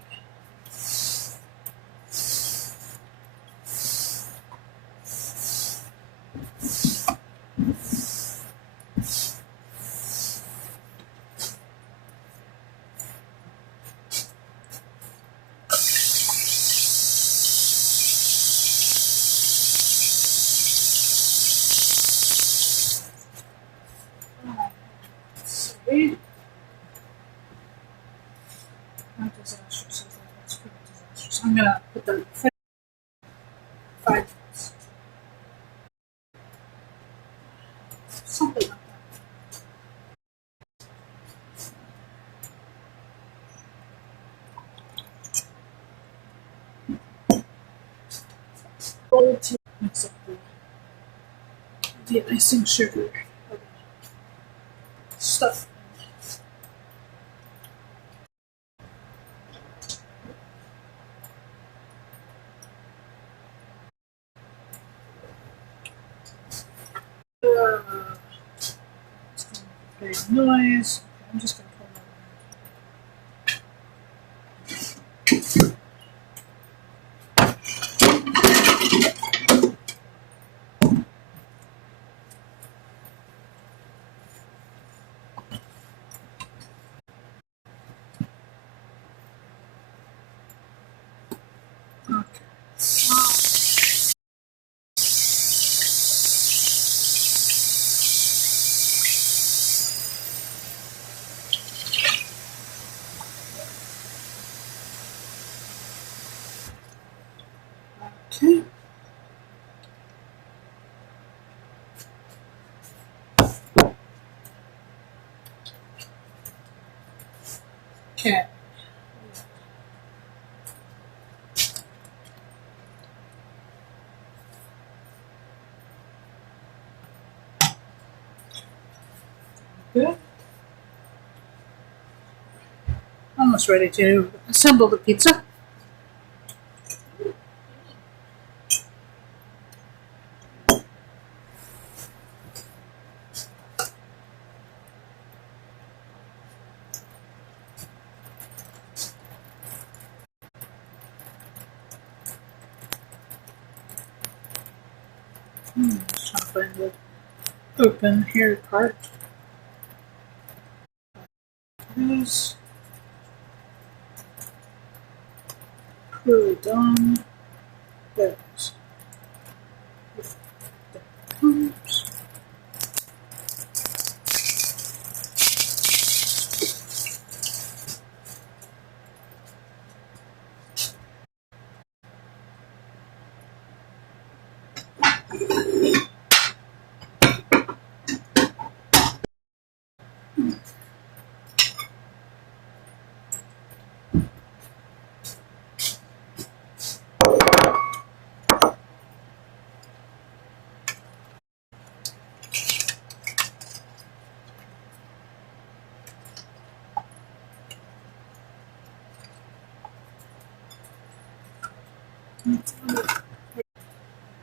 See? Not disastrous. That's pretty disastrous. I'm going to put the 5 minutes. Something like that. Bowl to mix up the icing sugar. Stuff. It's going to make a big noise. Okay, I'm just going to pull that in. Okay. Good. Almost ready to assemble the pizza. Just trying to find the open here part. Is clearly done. There it is. There it comes.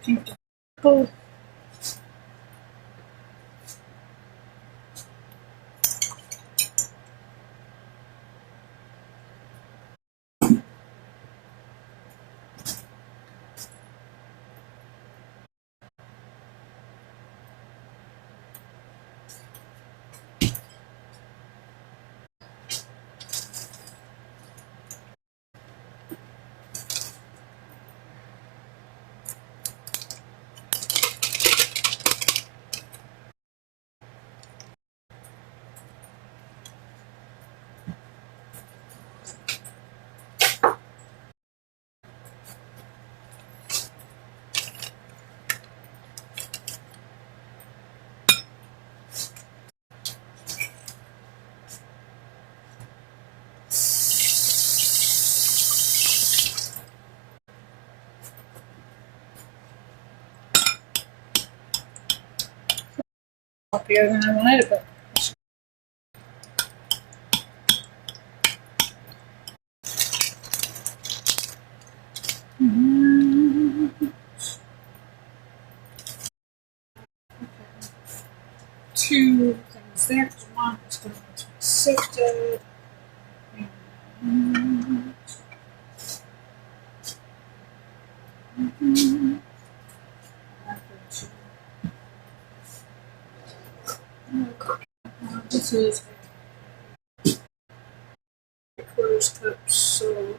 Pink to purple. Floppier than I wanted it, but two things there. One is going to be sifted. This is a quarters cup, so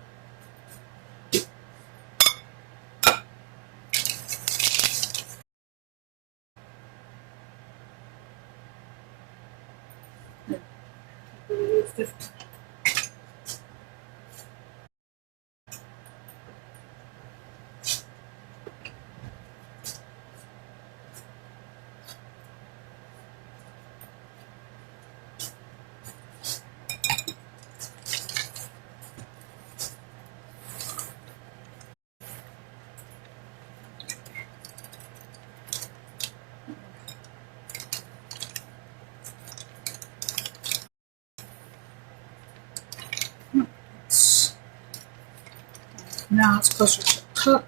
now it's closer to the cup.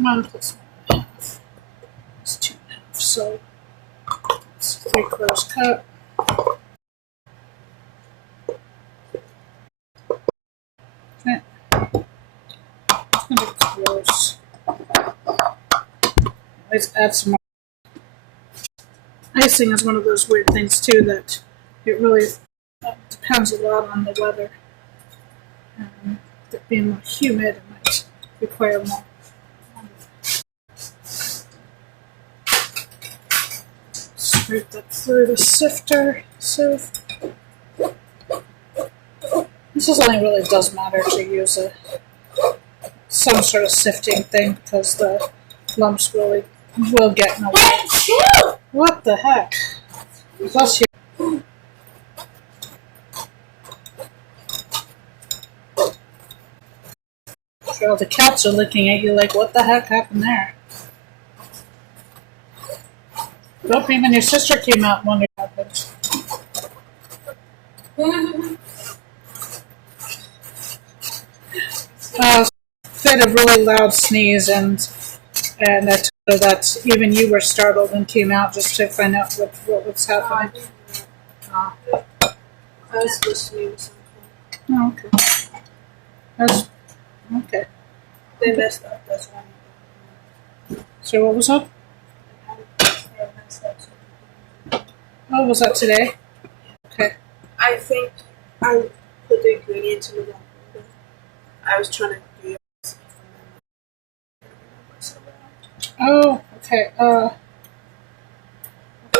One plus 1.5 is 2.5, so it's 3/4 cup. Okay. It's going to be close. Let's add some more. Icing is one of those weird things too that it really depends a lot on the weather. It being more humid, it might require more. Scrape that through the sifter. So this is only really does matter to use a some sort of sifting thing because the lumps really will get in the way. What the heck? Bless you. Girl, the cats are looking at you like, what the heck happened there? Nope, even your sister came out and wondered what happened. Said a really loud sneeze, and I told her that even you were startled and came out just to find out what was happening. I was listening to something. Oh, okay. That's okay. They messed up, that's why. So what was that? They messed up. Oh, was that today? Okay. I think I put the ingredients in the wrong order. I was trying to do it Oh, okay. It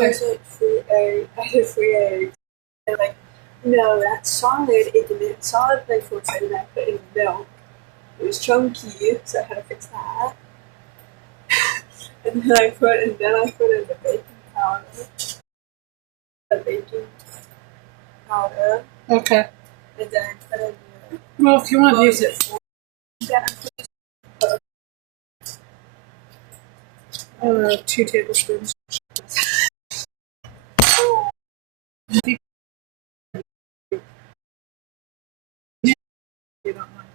was like free egg. I had free eggs. They're like, no, that's solid. It didn't solid like for a second. I put in milk. It was chunky, so I had to fix that. and then I put in the baking powder. The baking powder. Okay. And then I put in the Well, if you want to use it, then I put 2 tablespoons. You don't mind.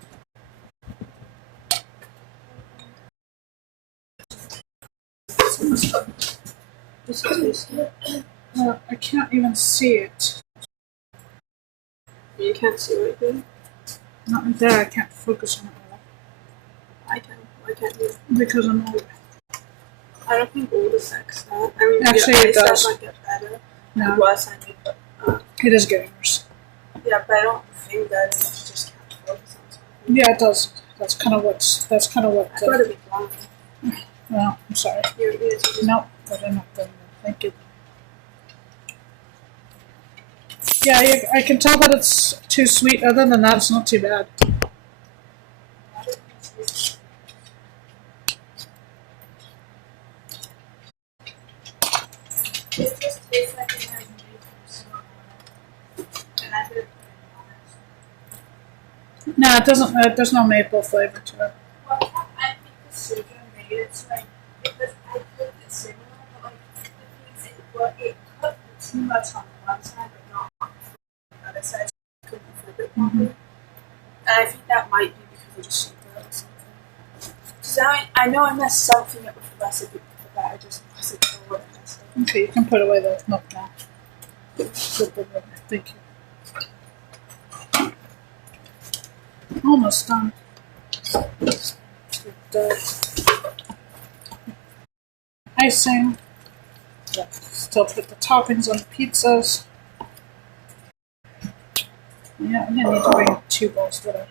I can't even see it. You can't see it good. Not there. I can't focus on it all I can. Why can't you? because I'm old. I don't think all affects that. I mean, Actually, your it does. eyesight might get better. No, It was, I mean, but it is getting worse. yeah, but I don't think that you just can't focus on something. Yeah, it does. That's kind of what. I thought it'd be blind. Well, I'm sorry. Your ears are just Nope, I didn't have that. Thank you. Yeah, I can tell that it's too sweet. Other than that, it's not too bad. It just tastes like it has maple syrup on it. And I did it. No, it doesn't. There's no maple flavor to it. Well, I think the sugar made it so like because I put the cinnamon, but like the thing is, it cooked too much on one side, but not on the other side. So I couldn't flip it properly. And I think that might be because of the sugar or something. Because I know I messed something up with the recipe, but I just wasn't sure what I messed up. Okay, you can put away the milk now. Thank you. Almost done. Icing. Yeah, still put the toppings on the pizzas. Yeah, I didn't need to bring 2 bowls, did I?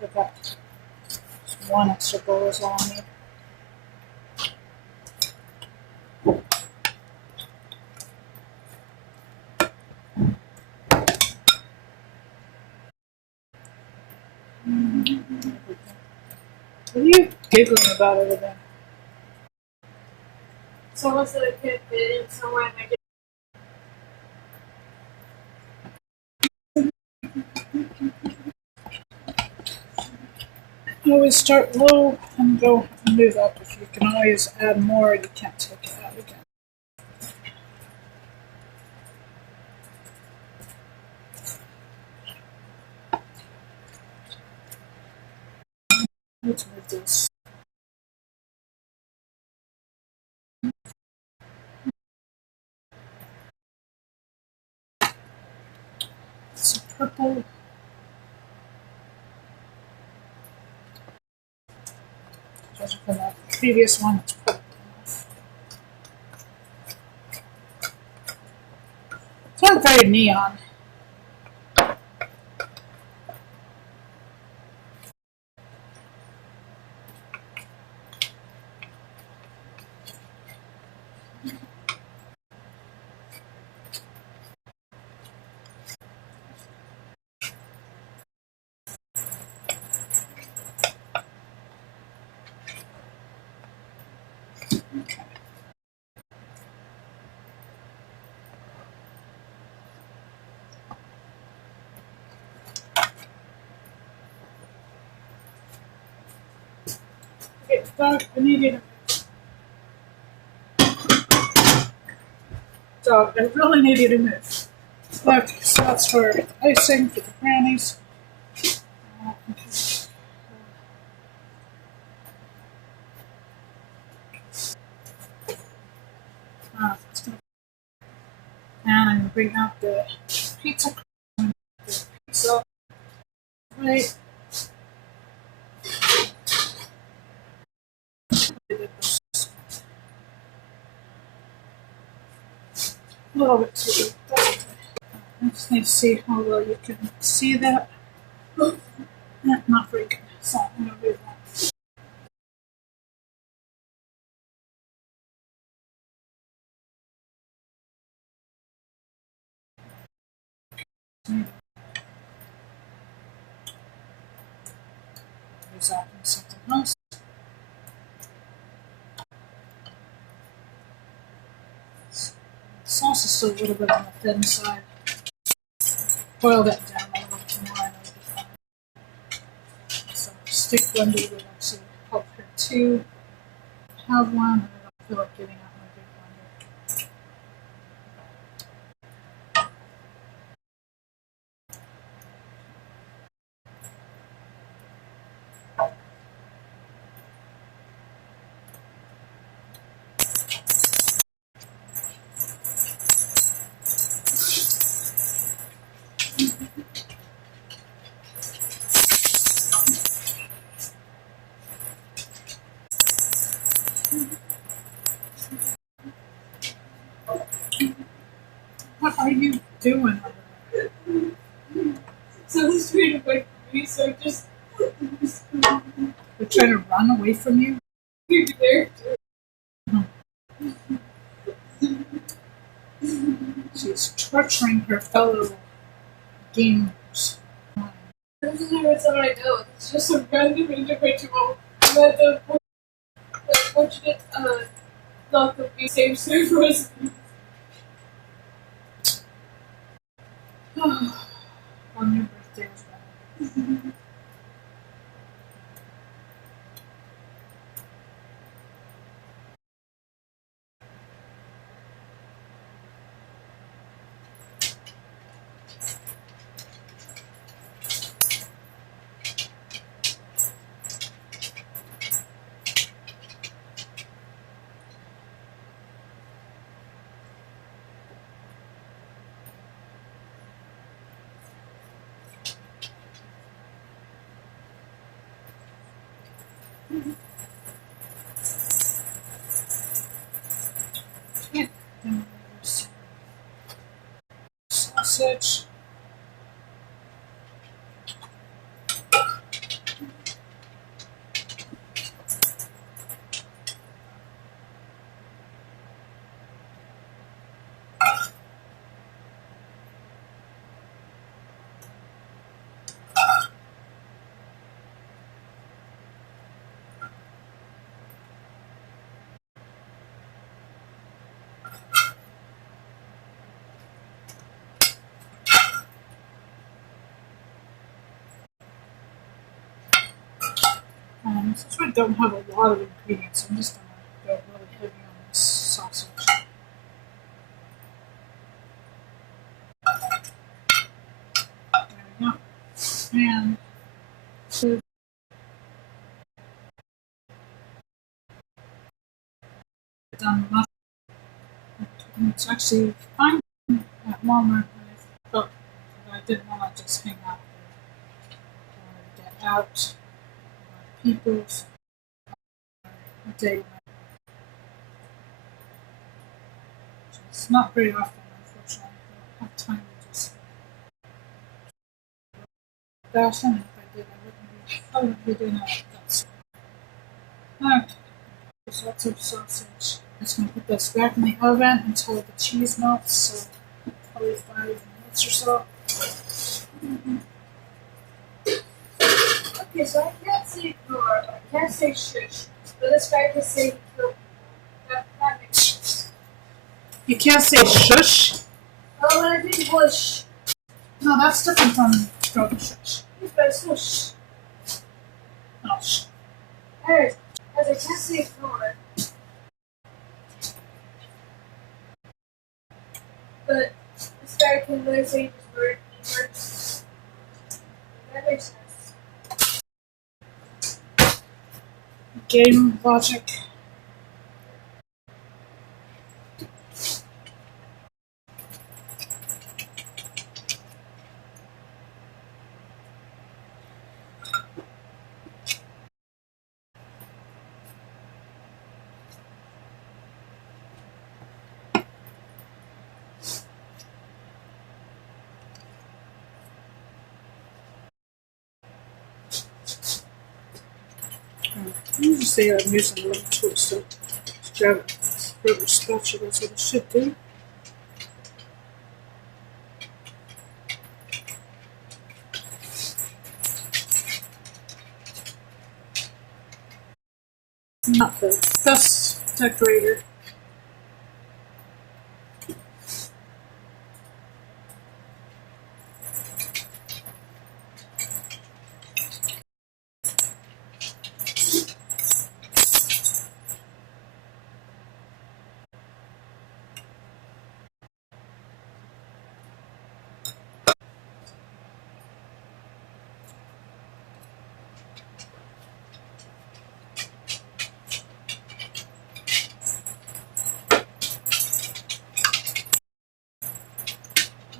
Look at that. Just 1 extra bowl is all I need. What are you giggling about over there? Someone said it could fit in somewhere and I get Always start low and go and move up. If you can always add more, you can't take it out again. Let's move this. Some purple. Just from the previous one, it's purple. It's not very neon. Dog, I need you to Dog, I really need you to move. Okay, so that's for the icing for the brownies. It's gonna, and I'm gonna bring out the pizza. Pizza, right? A little bit too big. I just need to see how well you can see that. Not very good. So I'm gonna move that. Use that in something else. Sauce is still a little bit on the thin side. Boil that down a little bit more and it'll be fine. So stick blender would actually help here too. Have one, and I don't feel like getting out my big blender. What are you doing? So this straight away from me, so just They're trying to run away from you? you're there. She's torturing her fellow gamers. This is never someone I know. It's just a random individual who had the fortunate luck of being same server as me. On your birthday as well. Yeah. Then there's sausage. Since we don't have a lot of ingredients, I'm just going to go really heavy on this sausage. There we go. And so done much. It's actually fine at Walmart. I thought I didn't want to just hang out there. I wanted to get out, people's day. It's not very often, unfortunately. I don't have time to just dash in. If I did, I wouldn't be doing that like that. Okay, there's lots of sausage. I'm just going to put this back in the oven until the cheese melts, so probably 5 minutes or so. Okay, so I can't say roar, I can't say shush, but this guy can say kill. That makes sense. You can't say shush. Oh, when I did whoosh. No, that's different from throat shush. It's better swoosh. Oh, shh. Alright, because I can't see floor. But this guy can literally say his words. That makes sense. Game logic. Let me just say I'm using a little tool, so just grab a rubber spatula, that's what it should do. Not the best decorator.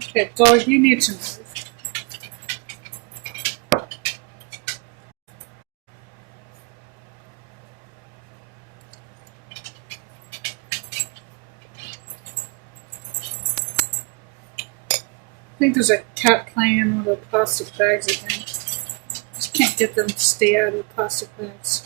Okay, dog, you need to move. I think there's a cat playing with the plastic bags again. Just can't get them to stay out of the plastic bags.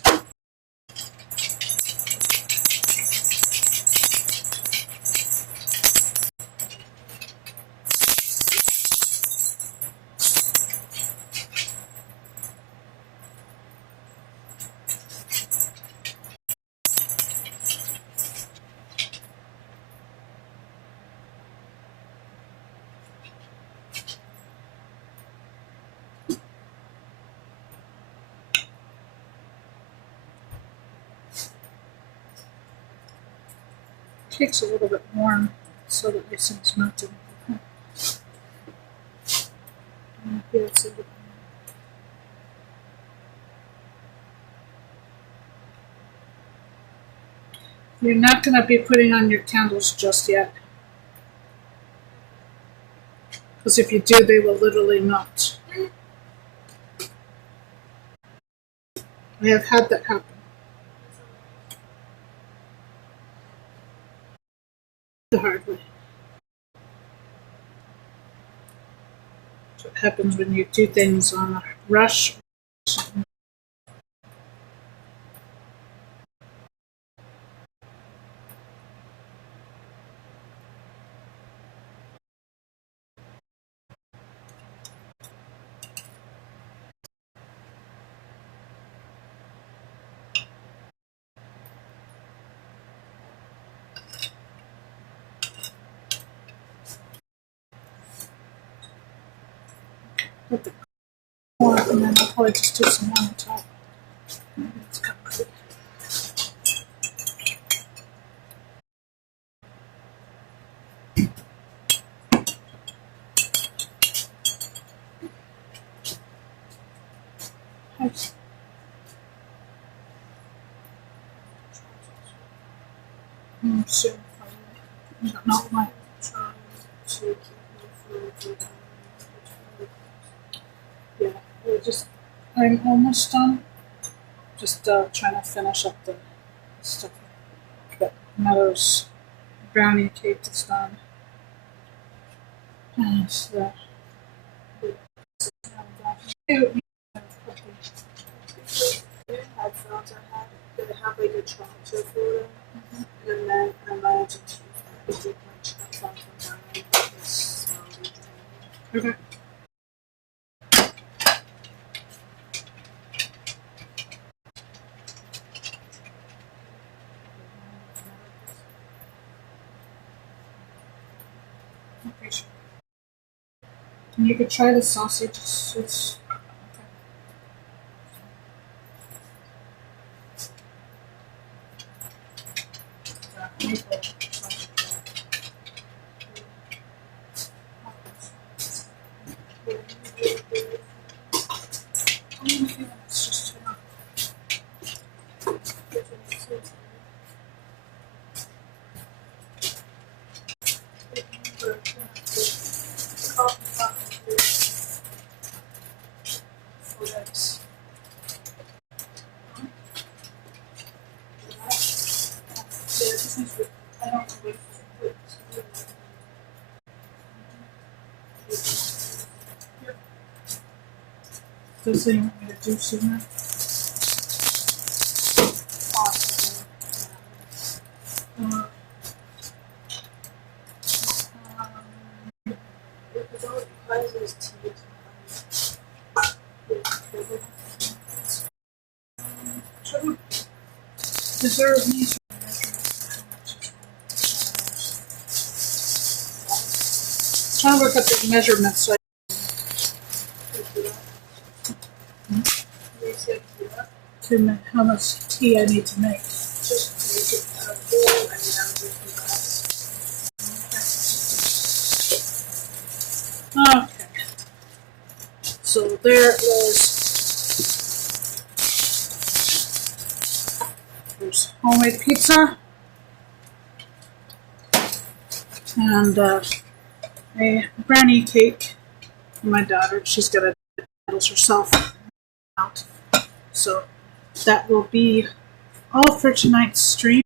Cake's a little bit warm, so that this thing's melted. Yeah, it's a bit. You're not going to be putting on your candles just yet. Because if you do, they will literally melt. I have had that happen. The hard way. That's what happens when you do things on a rush. Put the more, and then I'll probably just do some more on top. It's covered. Soon, probably. Not my. Yeah, I'm almost done. Just trying to finish up the stuff. But Meadows brownie cake is done. And so, Headphones I had, they have like a charger for them. And then I managed to choose that. My headphones from Brownies, but it's slowly draining. okay. Okay, sure. And you could try the sausage. It's okay. Does he want me to do sooner? Possibly. Uh, If it's only because there's two deserve these. Trying to work up the measurements so to how much tea I need to make. just make it full, and then I'll just do that. Okay. So there is. There's homemade pizza and a brownie cake for my daughter. She's gonna do it herself out. So that will be all for tonight's stream.